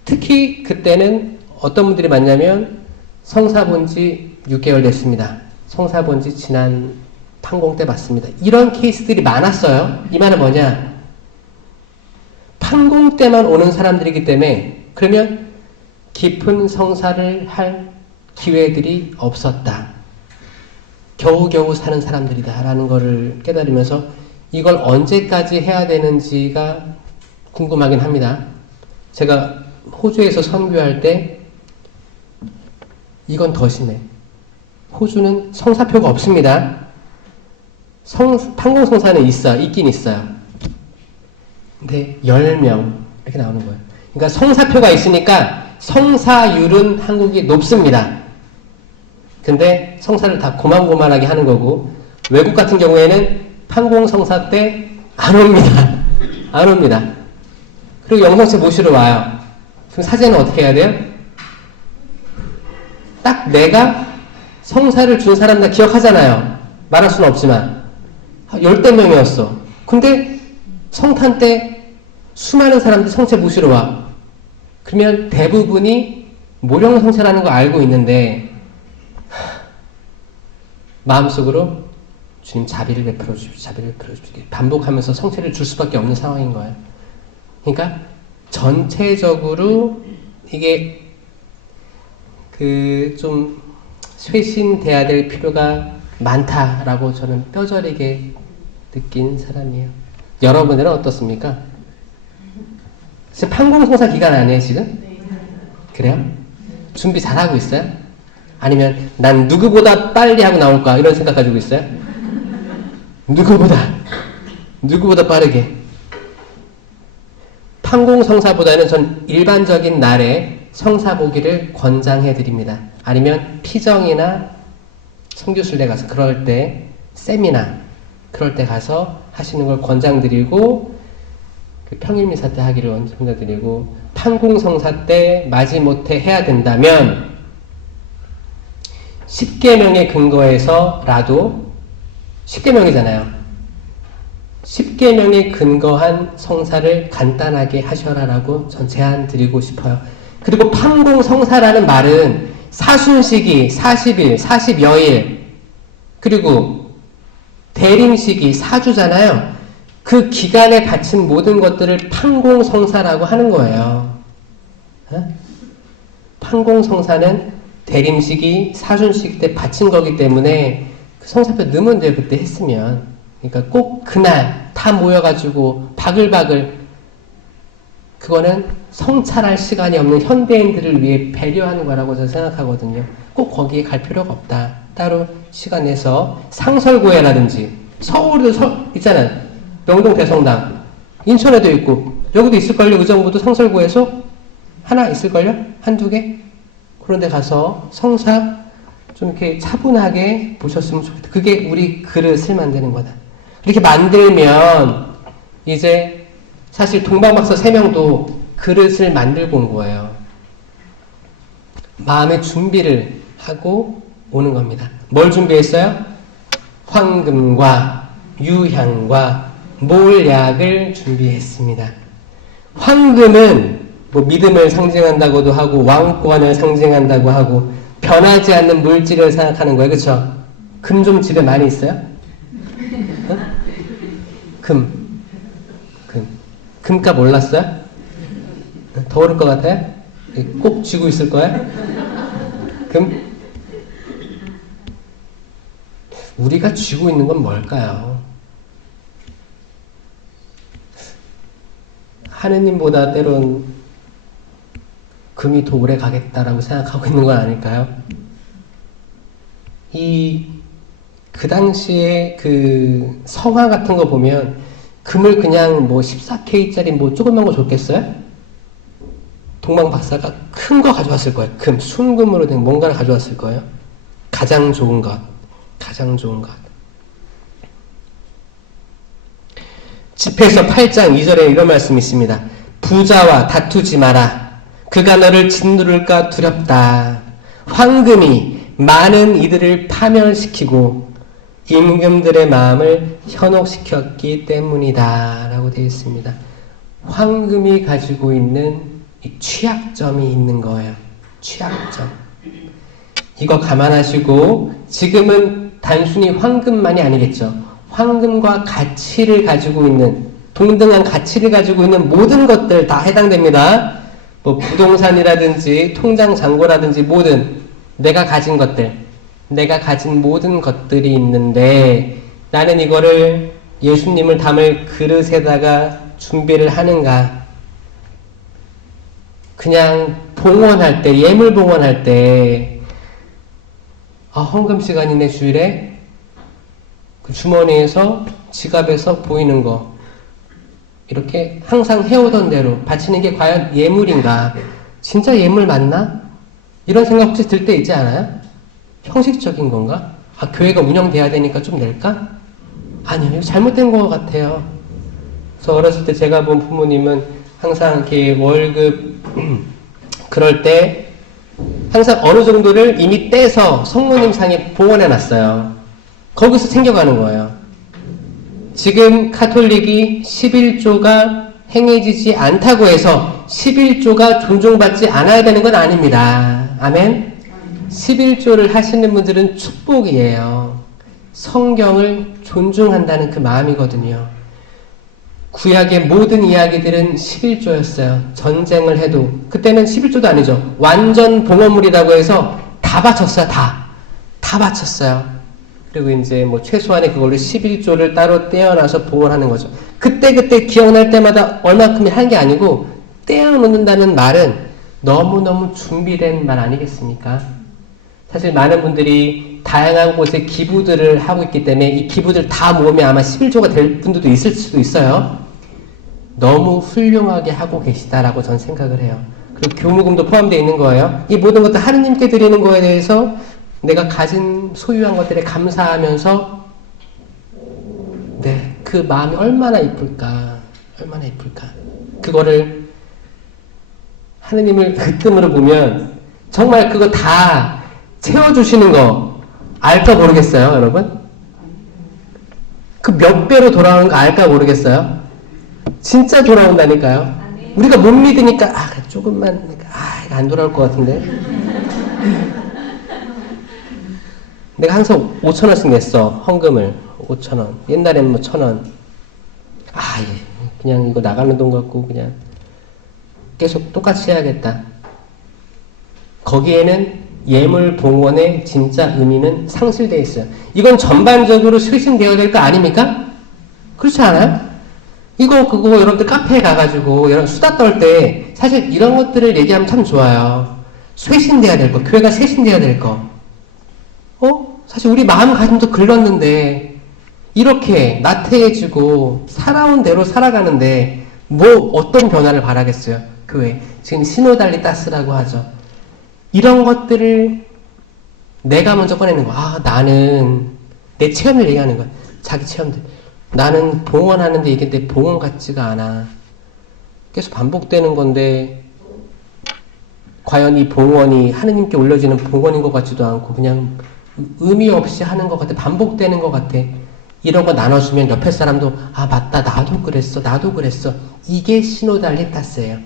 특히 그때는 어떤 분들이 많냐면 성사 본 지 6개월 됐습니다. 성사 본 지 지난 판공 때 봤습니다. 이런 케이스들이 많았어요. 이 말은 뭐냐? 판공 때만 오는 사람들이기 때문에 그러면 깊은 성사를 할 기회들이 없었다. 겨우겨우 사는 사람들이다 라는 것을 깨달으면서 이걸 언제까지 해야 되는지가 궁금하긴 합니다. 제가 호주에서 선교할 때 이건 더 심해. 호주는 성사표가 없습니다. 판공성사는 있긴 있어요. 근데 10명 이렇게 나오는 거예요. 그러니까 성사표가 있으니까 성사율은 한국이 높습니다. 근데 성사를 다 고만고만하게 하는 거고, 외국 같은 경우에는 판공성사 때 안 옵니다. 안 옵니다. 그리고 영성체 모시러 와요. 그럼 사제는 어떻게 해야 돼요? 딱 내가 성사를 준 사람 다 기억하잖아요. 말할 수는 없지만 10대 명이었어. 근데 성탄 때 수많은 사람들이 성체 모시러 와. 그러면 대부분이 모령성체라는 거 알고 있는데 마음속으로 주님 자비를 베풀어 주십시오. 자비를 베풀어 주십시오. 반복하면서 성체를 줄 수밖에 없는 상황인 거예요. 그러니까 전체적으로 이게 좀 쇄신돼야 될 필요가 많다라고 저는 뼈저리게 느낀 사람이에요. 여러분들은 어떻습니까? 지금 판공성사 기간 아니에요 지금? 그래요? 준비 잘하고 있어요? 아니면 난 누구보다 빨리 하고 나올까 이런 생각 가지고 있어요? 누구보다 빠르게. 판공성사보다는 전 일반적인 날에 성사 보기를 권장해 드립니다. 아니면 피정이나 성교순례 가서 그럴 때 세미나 그럴 때 가서 하시는 걸 권장드리고, 평일미사 때 하기를 권장드리고, 판공성사 때 마지못해 해야 된다면 10계명의 근거에서라도 10계명이잖아요. 10계명에 근거한 성사를 간단하게 하셔라라고 전 제안 드리고 싶어요. 그리고 판공성사라는 말은 사순시기 40일, 40여일, 그리고 대림시기 4주잖아요. 그 기간에 바친 모든 것들을 판공성사라고 하는 거예요. 판공성사는 대림시기, 사순시기 때 바친 거기 때문에 그 성사표 넣으면 돼요. 그때 했으면. 그러니까 꼭 그날 다 모여가지고 바글바글, 그거는 성찰할 시간이 없는 현대인들을 위해 배려하는 거라고 저는 생각하거든요. 꼭 거기에 갈 필요가 없다. 따로 시간 내서 상설고해라든지, 서울에도 있잖아요. 명동 대성당, 인천에도 있고 여기도 있을걸요. 의정부도 상설고해소 하나 있을걸요. 한두 개. 그런 데 가서 성사 좀 이렇게 차분하게 보셨으면 좋겠다. 그게 우리 그릇을 만드는 거다. 이렇게 만들면 이제 사실 동방박사 3명도 그릇을 만들고 온 거예요. 마음의 준비를 하고 오는 겁니다. 뭘 준비했어요? 황금과 유향과 몰약을 준비했습니다. 황금은 뭐 믿음을 상징한다고도 하고 왕권을 상징한다고 하고 변하지 않는 물질을 생각하는 거예요. 그렇죠? 금 좀 집에 많이 있어요? 어? 금값 올랐어요? 더 오를 것 같아요? 꼭 쥐고 있을 거야? 금? 우리가 쥐고 있는 건 뭘까요? 하느님보다 때론 금이 더 오래 가겠다라고 생각하고 있는 건 아닐까요? 그 당시에 그 성화 같은 거 보면 금을 그냥 뭐 14K짜리 뭐 조그만 거 줬겠어요? 동방 박사가 큰 거 가져왔을 거예요. 금, 순금으로 된 뭔가를 가져왔을 거예요. 가장 좋은 것. 집회서 8장 2절에 이런 말씀이 있습니다. 부자와 다투지 마라. 그가 너를 짓누를까 두렵다. 황금이 많은 이들을 파멸시키고 임금들의 마음을 현혹시켰기 때문이다 라고 되어 있습니다. 황금이 가지고 있는 이 취약점이 있는 거예요. 취약점. 이거 감안하시고, 지금은 단순히 황금만이 아니겠죠. 황금과 가치를 가지고 있는, 동등한 가치를 가지고 있는 모든 것들 다 해당됩니다. 뭐 부동산이라든지 통장 잔고라든지 모든 내가 가진 것들, 내가 가진 모든 것들이 있는데 나는 이거를 예수님을 담을 그릇에다가 준비를 하는가? 그냥 봉헌할 때, 예물 봉헌할 때, 헌금 시간이네 주일에? 주머니에서 지갑에서 보이는 거 이렇게 항상 해오던 대로 바치는 게 과연 예물인가? 진짜 예물 맞나? 이런 생각 혹시 들 때 있지 않아요? 형식적인 건가? 아, 교회가 운영돼야 되니까 좀 낼까? 아니요, 이거 잘못된 것 같아요. 그래서 어렸을 때 제가 본 부모님은 항상 이렇게 월급 그럴 때 항상 어느 정도를 이미 떼서 성모님 상에 봉헌해 놨어요. 거기서 챙겨가는 거예요. 지금 카톨릭이 11조가 행해지지 않다고 해서 11조가 존중받지 않아야 되는 건 아닙니다. 아멘? 11조를 하시는 분들은 축복이에요. 성경을 존중한다는 그 마음이거든요. 구약의 모든 이야기들은 11조였어요. 전쟁을 해도. 그때는 11조도 아니죠. 완전 봉헌물이라고 해서 다 바쳤어요. 다 바쳤어요. 그리고 이제 뭐 최소한의 그걸로 11조를 따로 떼어놔서 봉헌하는 거죠. 그때 기억날 때마다 얼마큼이 한 게 아니고 떼어놓는다는 말은 너무너무 준비된 말 아니겠습니까? 사실 많은 분들이 다양한 곳에 기부들을 하고 있기 때문에 이 기부들 다 모으면 아마 11조가 될 분들도 있을 수도 있어요. 너무 훌륭하게 하고 계시다라고 전 생각을 해요. 그리고 교무금도 포함되어 있는 거예요. 이 모든 것들 하느님께 드리는 거에 대해서 내가 가진 소유한 것들에 감사하면서 네, 그 마음이 얼마나 이쁠까. 그거를 하느님을 그 뜸으로 보면 정말 그거 다 채워주시는 거 알까 모르겠어요, 여러분? 그 몇 배로 돌아오는 거 알까 모르겠어요? 진짜 돌아온다니까요. 우리가 못 믿으니까 조금만 이거 안 돌아올 것 같은데. 내가 항상 5,000원씩 냈어, 헌금을. 5,000원. 옛날에는 뭐 1,000원. 그냥 이거 나가는 돈 갖고 그냥 계속 똑같이 해야겠다. 거기에는 예물 봉헌의 진짜 의미는 상실되어 있어요. 이건 전반적으로 쇄신되어야 될 거 아닙니까? 그렇지 않아요? 이거 그거 여러분들 카페에 가가지고 여러분 수다 떨 때 사실 이런 것들을 얘기하면 참 좋아요. 쇄신되어야 될 거, 교회가 쇄신되어야 될 거. 사실 우리 마음가짐도 글렀는데 이렇게 나태해지고 살아온 대로 살아가는데 뭐 어떤 변화를 바라겠어요? 교회. 지금 시노달리타스라고 하죠. 이런 것들을 내가 먼저 꺼내는 거야. 나는 내 체험을 얘기하는 거야. 자기 체험들. 나는 봉헌하는데 이게 내 봉헌 같지가 않아. 계속 반복되는 건데 과연 이 봉헌이 하느님께 올려지는 봉헌인 것 같지도 않고 그냥 의미 없이 하는 것 같아. 반복되는 것 같아. 이런 거 나눠주면 옆에 사람도 맞다, 나도 그랬어. 이게 시노달리타스예요.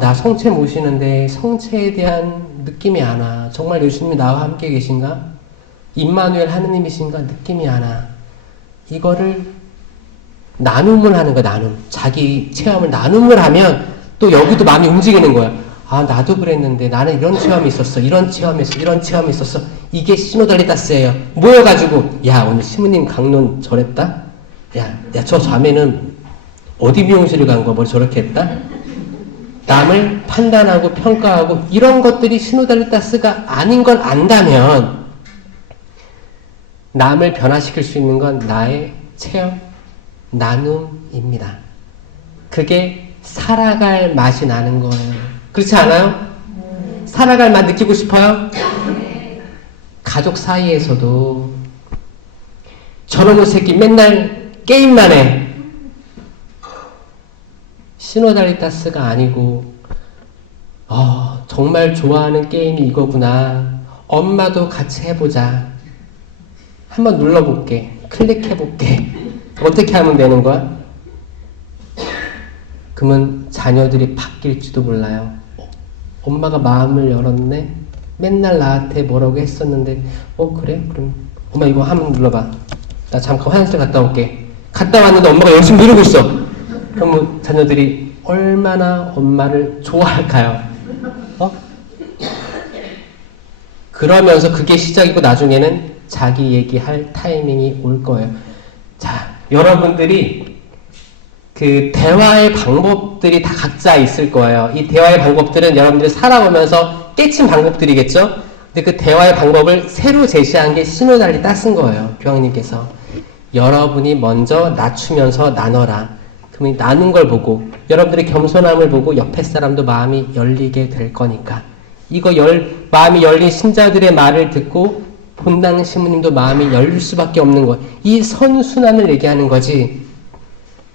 나 성체 모시는데 성체에 대한 느낌이 안 와. 정말 예수님이 나와 함께 계신가? 임마누엘 하느님이신가? 느낌이 안 와. 이거를 나눔을 하는 거야. 나눔. 자기 체험을 나눔을 하면 또 여기도 마음이 움직이는 거야. 나도 그랬는데 나는 이런 체험이 있었어. 이런 체험이 있었어. 이게 시노달리타스예요. 모여가지고 오늘 시무님 강론 저랬다? 저 자매는 어디 미용실을 간 거야? 뭘 저렇게 했다? 남을 판단하고 평가하고 이런 것들이 시노달리타스가 아닌 걸 안다면 남을 변화시킬 수 있는 건 나의 체험, 나눔입니다. 그게 살아갈 맛이 나는 거예요. 그렇지 않아요? 살아갈 맛 느끼고 싶어요? 가족 사이에서도 저놈의 새끼 맨날 게임만 해. 시노달리타스가 아니고 정말 좋아하는 게임이 이거구나. 엄마도 같이 해보자. 한번 눌러볼게. 클릭해볼게. 어떻게 하면 되는 거야? 그러면 자녀들이 바뀔지도 몰라요. 엄마가 마음을 열었네? 맨날 나한테 뭐라고 했었는데 그래? 그럼 엄마 이거 한번 눌러봐. 나 잠깐 화장실 갔다 올게. 갔다 왔는데 엄마가 열심히 누르고 있어. 그러면 자녀들이 얼마나 엄마를 좋아할까요? 그러면서 그게 시작이고 나중에는 자기 얘기할 타이밍이 올 거예요. 자, 여러분들이 그 대화의 방법들이 다 각자 있을 거예요. 이 대화의 방법들은 여러분들이 살아오면서 깨친 방법들이겠죠? 근데 그 대화의 방법을 새로 제시한 게 시노달리타스인 거예요. 교황님께서. 여러분이 먼저 낮추면서 나눠라. 그러면 나눈 걸 보고 여러분들의 겸손함을 보고 옆에 사람도 마음이 열리게 될 거니까. 이거 마음이 열린 신자들의 말을 듣고 본당 신부님도 마음이 열릴 수밖에 없는 거예요. 이 선순환을 얘기하는 거지.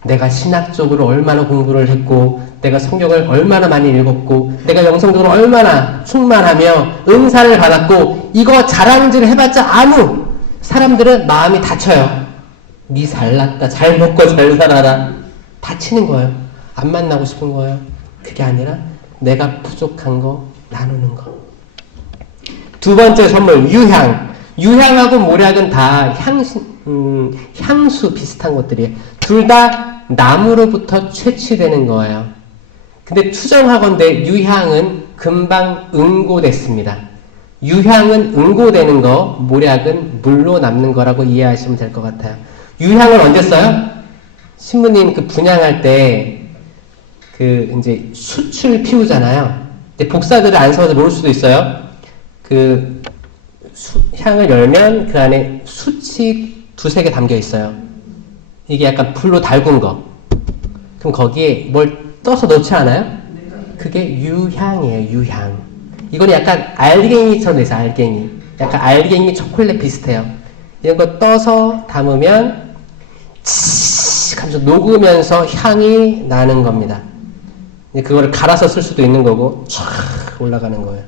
내가 신학적으로 얼마나 공부를 했고 내가 성경을 얼마나 많이 읽었고 내가 영성적으로 얼마나 충만하며 은사를 받았고 이거 자랑질을 해봤자 아무 사람들은 마음이 다쳐요. 니 잘났다 잘 먹고 잘 살아라 다치는 거예요. 안 만나고 싶은 거예요. 그게 아니라 내가 부족한 거 나누는 거. 두 번째 선물 유향. 유향하고 모략은 다 향수 비슷한 것들이에요. 둘 다 나무로부터 채취되는 거예요. 근데 추정하건대 유향은 금방 응고됐습니다. 유향은 응고되는 거, 모략은 물로 남는 거라고 이해하시면 될 것 같아요. 유향을 언제 써요? 신부님 그 분향할 때 그 이제 숯을 피우잖아요. 근데 복사들을 안 써서 모를 수도 있어요. 그 향을 열면 그 안에 숯이 두세 개 담겨 있어요. 이게 약간 불로 달군 거. 그럼 거기에 뭘 떠서 넣지 않아요? 그게 유향이에요, 유향. 이건 약간 알갱이처럼 돼서 알갱이. 약간 알갱이 초콜릿 비슷해요. 이런 거 떠서 담으면 칙 하면서 녹으면서 향이 나는 겁니다. 그거를 갈아서 쓸 수도 있는 거고 촥 올라가는 거예요.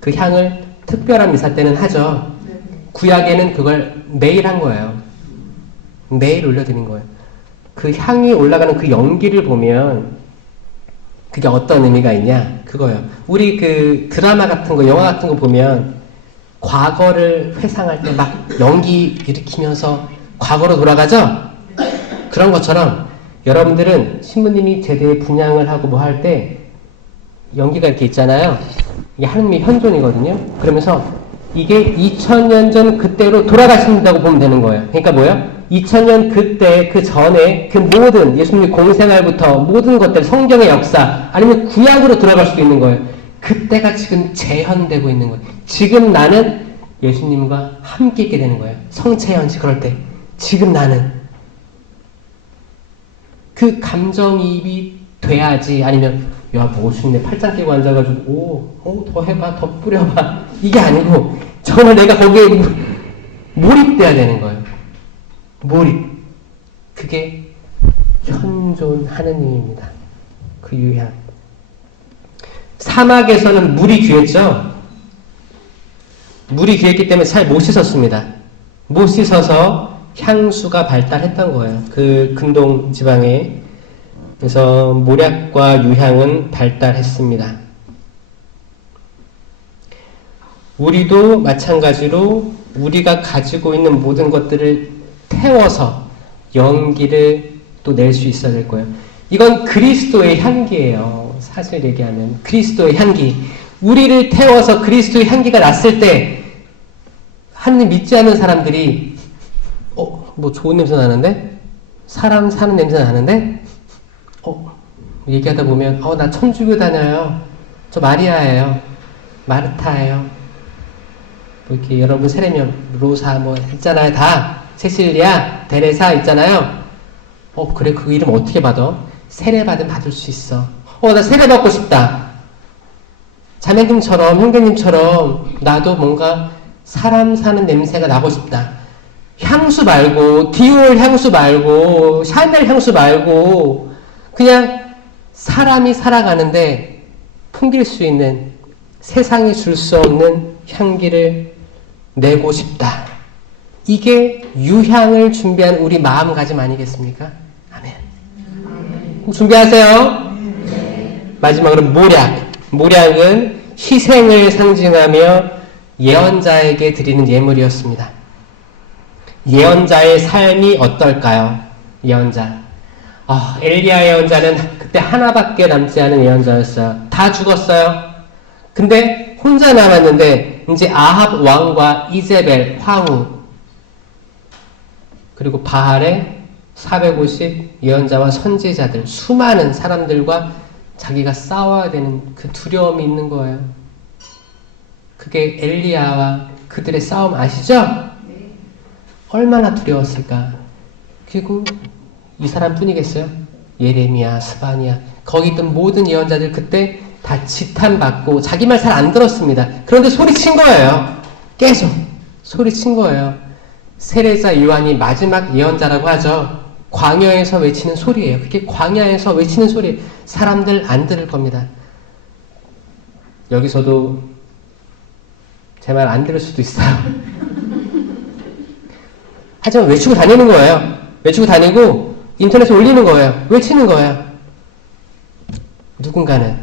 그 향을 특별한 미사 때는 하죠. 구약에는 그걸 매일 한 거예요. 매일 올려드린 거예요. 그 향이 올라가는 그 연기를 보면 그게 어떤 의미가 있냐? 그거예요. 우리 그 드라마 같은 거, 영화 같은 거 보면 과거를 회상할 때 막 연기 일으키면서 과거로 돌아가죠? 그런 것처럼 여러분들은 신부님이 제대에 분향을 하고 뭐 할 때 연기가 이렇게 있잖아요. 이게 하느님의 현존이거든요. 그러면서 이게 2000년 전 그때로 돌아가신다고 보면 되는 거예요. 그러니까 뭐예요? 2000년 그때 그 전에 그 모든 예수님의 공생활부터 모든 것들 성경의 역사 아니면 구약으로 들어갈 수도 있는 거예요. 그때가 지금 재현되고 있는 거예요. 지금 나는 예수님과 함께 있게 되는 거예요. 성체현시 그럴 때 지금 나는 그 감정이입이 돼야지. 아니면 야 멋있네 팔짱 끼고 앉아가지고 더 해봐 더 뿌려봐 이게 아니고 정말 내가 거기에 몰입돼야 되는 거예요. 몰입. 그게 현존 하느님입니다. 그 유향. 사막에서는 물이 귀했죠. 물이 귀했기 때문에 잘 못 씻었습니다. 못 씻어서 향수가 발달했던 거예요. 그 근동 지방에. 그래서 모략과 유향은 발달했습니다. 우리도 마찬가지로 우리가 가지고 있는 모든 것들을 태워서 연기를 또 낼 수 있어야 될 거예요. 이건 그리스도의 향기예요. 사실 얘기하면 그리스도의 향기. 우리를 태워서 그리스도의 향기가 났을 때 하느님 믿지 않는 사람들이 뭐 좋은 냄새 나는데? 사람 사는 냄새 나는데? 얘기하다 보면 나 천주교 다녀요. 저 마리아예요. 마르타예요. 뭐 이렇게 여러분 세례명 로사 뭐 있잖아요. 다 세실리아, 데레사 있잖아요. 그래 그 이름 어떻게 받아? 세례 받을 수 있어. 나 세례 받고 싶다. 자매님처럼 형제님처럼 나도 뭔가 사람 사는 냄새가 나고 싶다. 향수 말고 디올 향수 말고 샤넬 향수 말고 그냥 사람이 살아가는데 풍길 수 있는 세상이 줄 수 없는 향기를 내고 싶다. 이게 유향을 준비한 우리 마음가짐 아니겠습니까? 아멘. 준비하세요. 마지막으로 모략. 모략은 희생을 상징하며 예언자에게 드리는 예물이었습니다. 예언자의 삶이 어떨까요? 예언자. 엘리야 예언자는 그때 하나밖에 남지 않은 예언자였어요. 다 죽었어요. 근데 혼자 남았는데 이제 아합 왕과 이제벨 황후 그리고 바알의 450 예언자와 선지자들 수많은 사람들과 자기가 싸워야 되는 그 두려움이 있는 거예요. 그게 엘리야와 그들의 싸움 아시죠? 얼마나 두려웠을까. 그리고 이 사람뿐이겠어요? 예레미야, 스바냐, 거기 있던 모든 예언자들 그때 다 지탄받고 자기 말 잘 안 들었습니다. 그런데 소리친 거예요. 계속 소리친 거예요. 세례자 요한이 마지막 예언자라고 하죠. 광야에서 외치는 소리예요. 그게 광야에서 외치는 소리. 사람들 안 들을 겁니다. 여기서도 제 말 안 들을 수도 있어요. 하지만 외치고 다니는 거예요. 외치고 다니고 인터넷에 올리는 거예요. 외치는 거예요. 누군가는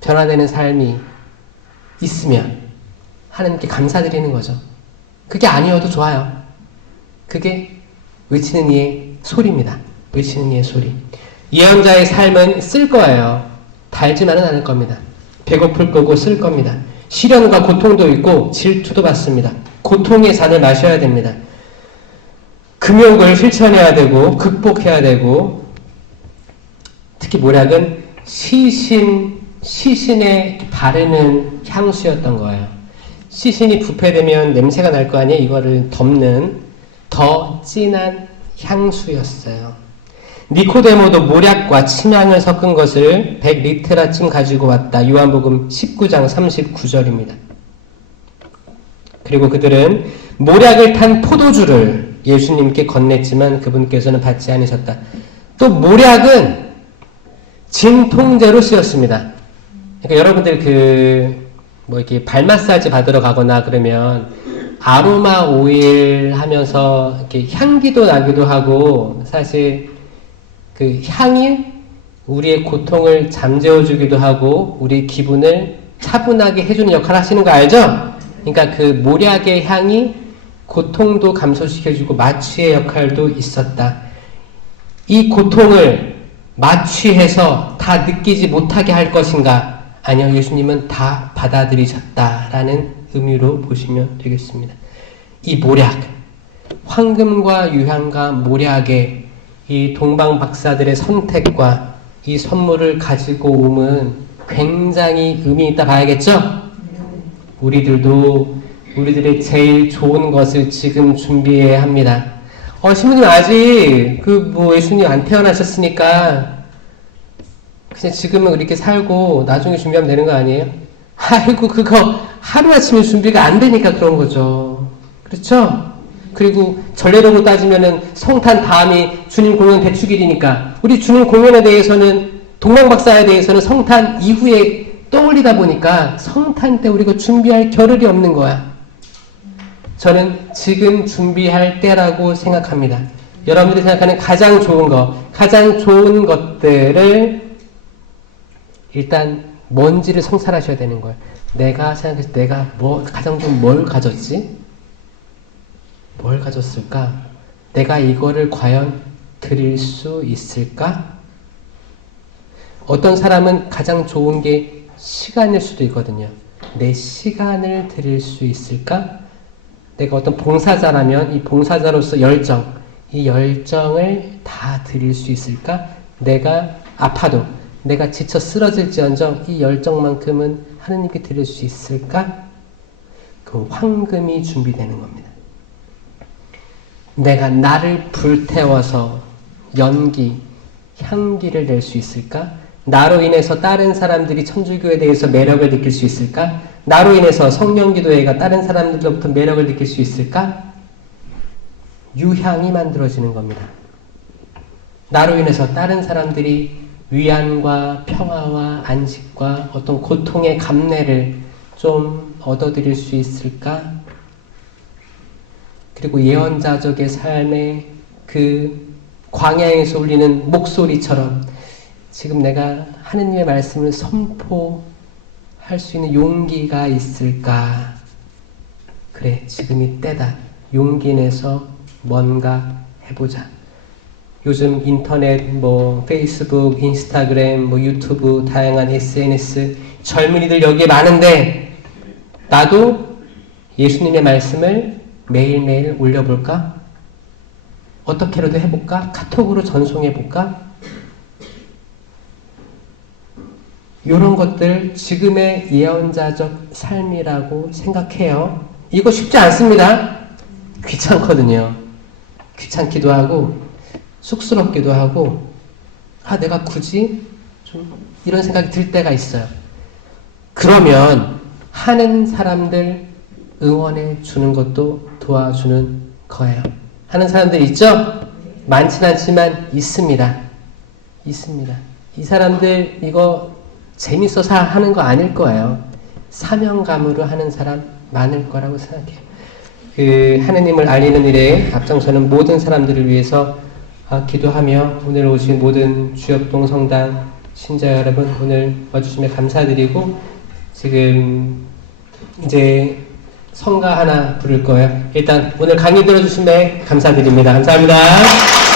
변화되는 삶이 있으면 하나님께 감사드리는 거죠. 그게 아니어도 좋아요. 그게 외치는 이의 소리입니다. 외치는 이의 소리. 예언자의 삶은 쓸 거예요. 달지만은 않을 겁니다. 배고플 거고 쓸 겁니다. 시련과 고통도 있고 질투도 받습니다. 고통의 잔을 마셔야 됩니다. 금욕을 실천해야 되고 극복해야 되고, 특히 모략은 시신에 바르는 향수였던 거예요. 시신이 부패되면 냄새가 날 거 아니에요. 이거를 덮는 더 진한 향수였어요. 니코데모도 모략과 침향을 섞은 것을 100리트라쯤 가지고 왔다. 요한복음 19장 39절입니다. 그리고 그들은 모략을 탄 포도주를 예수님께 건넸지만 그분께서는 받지 않으셨다. 또 모략은 진통제로 쓰였습니다. 그러니까 여러분들 이렇게 발 마사지 받으러 가거나 그러면 아로마 오일 하면서 이렇게 향기도 나기도 하고, 사실 그 향이 우리의 고통을 잠재워주기도 하고 우리 기분을 차분하게 해주는 역할을 하시는 거 알죠? 그러니까 그 모략의 향이 고통도 감소시켜주고 마취의 역할도 있었다. 이 고통을 마취해서 다 느끼지 못하게 할 것인가? 아니요, 예수님은 다 받아들이셨다라는 의미로 보시면 되겠습니다. 이 모략, 황금과 유향과 모략의 이 동방 박사들의 선택과 이 선물을 가지고 오면 굉장히 의미 있다 봐야겠죠? 우리들도 우리들의 제일 좋은 것을 지금 준비해야 합니다. 신부님 아직 예수님 안 태어나셨으니까 그냥 지금은 이렇게 살고 나중에 준비하면 되는 거 아니에요? 아이고, 그거 하루아침에 준비가 안 되니까 그런 거죠. 그렇죠? 그리고 전례적으로 따지면은 성탄 다음이 주님 공연 대축일이니까 우리 주님 공연에 대해서는, 동방박사에 대해서는 성탄 이후에 떠올리다 보니까 성탄 때 우리가 준비할 겨를이 없는 거야. 저는 지금 준비할 때라고 생각합니다. 여러분들이 생각하는 가장 좋은 것들을 일단 뭔지를 성찰하셔야 되는 거예요. 내가 생각했을 때 내가 가장 좀 뭘 가졌지? 뭘 가졌을까? 내가 이거를 과연 드릴 수 있을까? 어떤 사람은 가장 좋은 게 시간일 수도 있거든요. 내 시간을 드릴 수 있을까? 내가 어떤 봉사자라면 이 봉사자로서 이 열정을 다 드릴 수 있을까? 내가 아파도, 내가 지쳐 쓰러질지언정 이 열정만큼은 하느님께 드릴 수 있을까? 그 황금이 준비되는 겁니다. 내가 나를 불태워서 향기를 낼 수 있을까? 나로 인해서 다른 사람들이 천주교에 대해서 매력을 느낄 수 있을까? 나로 인해서 성령기도회가 다른 사람들로부터 매력을 느낄 수 있을까? 유향이 만들어지는 겁니다. 나로 인해서 다른 사람들이 위안과 평화와 안식과 어떤 고통의 감내를 좀 얻어들일 수 있을까? 그리고 예언자적의 삶의 그 광야에서 울리는 목소리처럼 지금 내가 하느님의 말씀을 선포할 수 있는 용기가 있을까? 그래, 지금이 때다. 용기 내서 뭔가 해보자. 요즘 인터넷, 페이스북, 인스타그램, 유튜브, 다양한 SNS, 젊은이들 여기에 많은데 나도 예수님의 말씀을 매일매일 올려볼까? 어떻게라도 해볼까? 카톡으로 전송해볼까? 이런 것들 지금의 예언자적 삶이라고 생각해요. 이거 쉽지 않습니다. 귀찮거든요. 귀찮기도 하고 쑥스럽기도 하고 내가 굳이 좀 이런 생각이 들 때가 있어요. 그러면 하는 사람들 응원해 주는 것도 도와주는 거예요. 하는 사람들 있죠? 많진 않지만 있습니다. 있습니다. 이 사람들 이거 재밌어서 하는 거 아닐 거예요. 사명감으로 하는 사람 많을 거라고 생각해요. 하느님을 알리는 일에 앞장서는 모든 사람들을 위해서 기도하며 오늘 오신 모든 주엽동 성당 신자 여러분 오늘 와주시면 감사드리고 지금 이제 성가 하나 부를 거예요. 일단 오늘 강의 들어주신 데 감사드립니다. 감사합니다.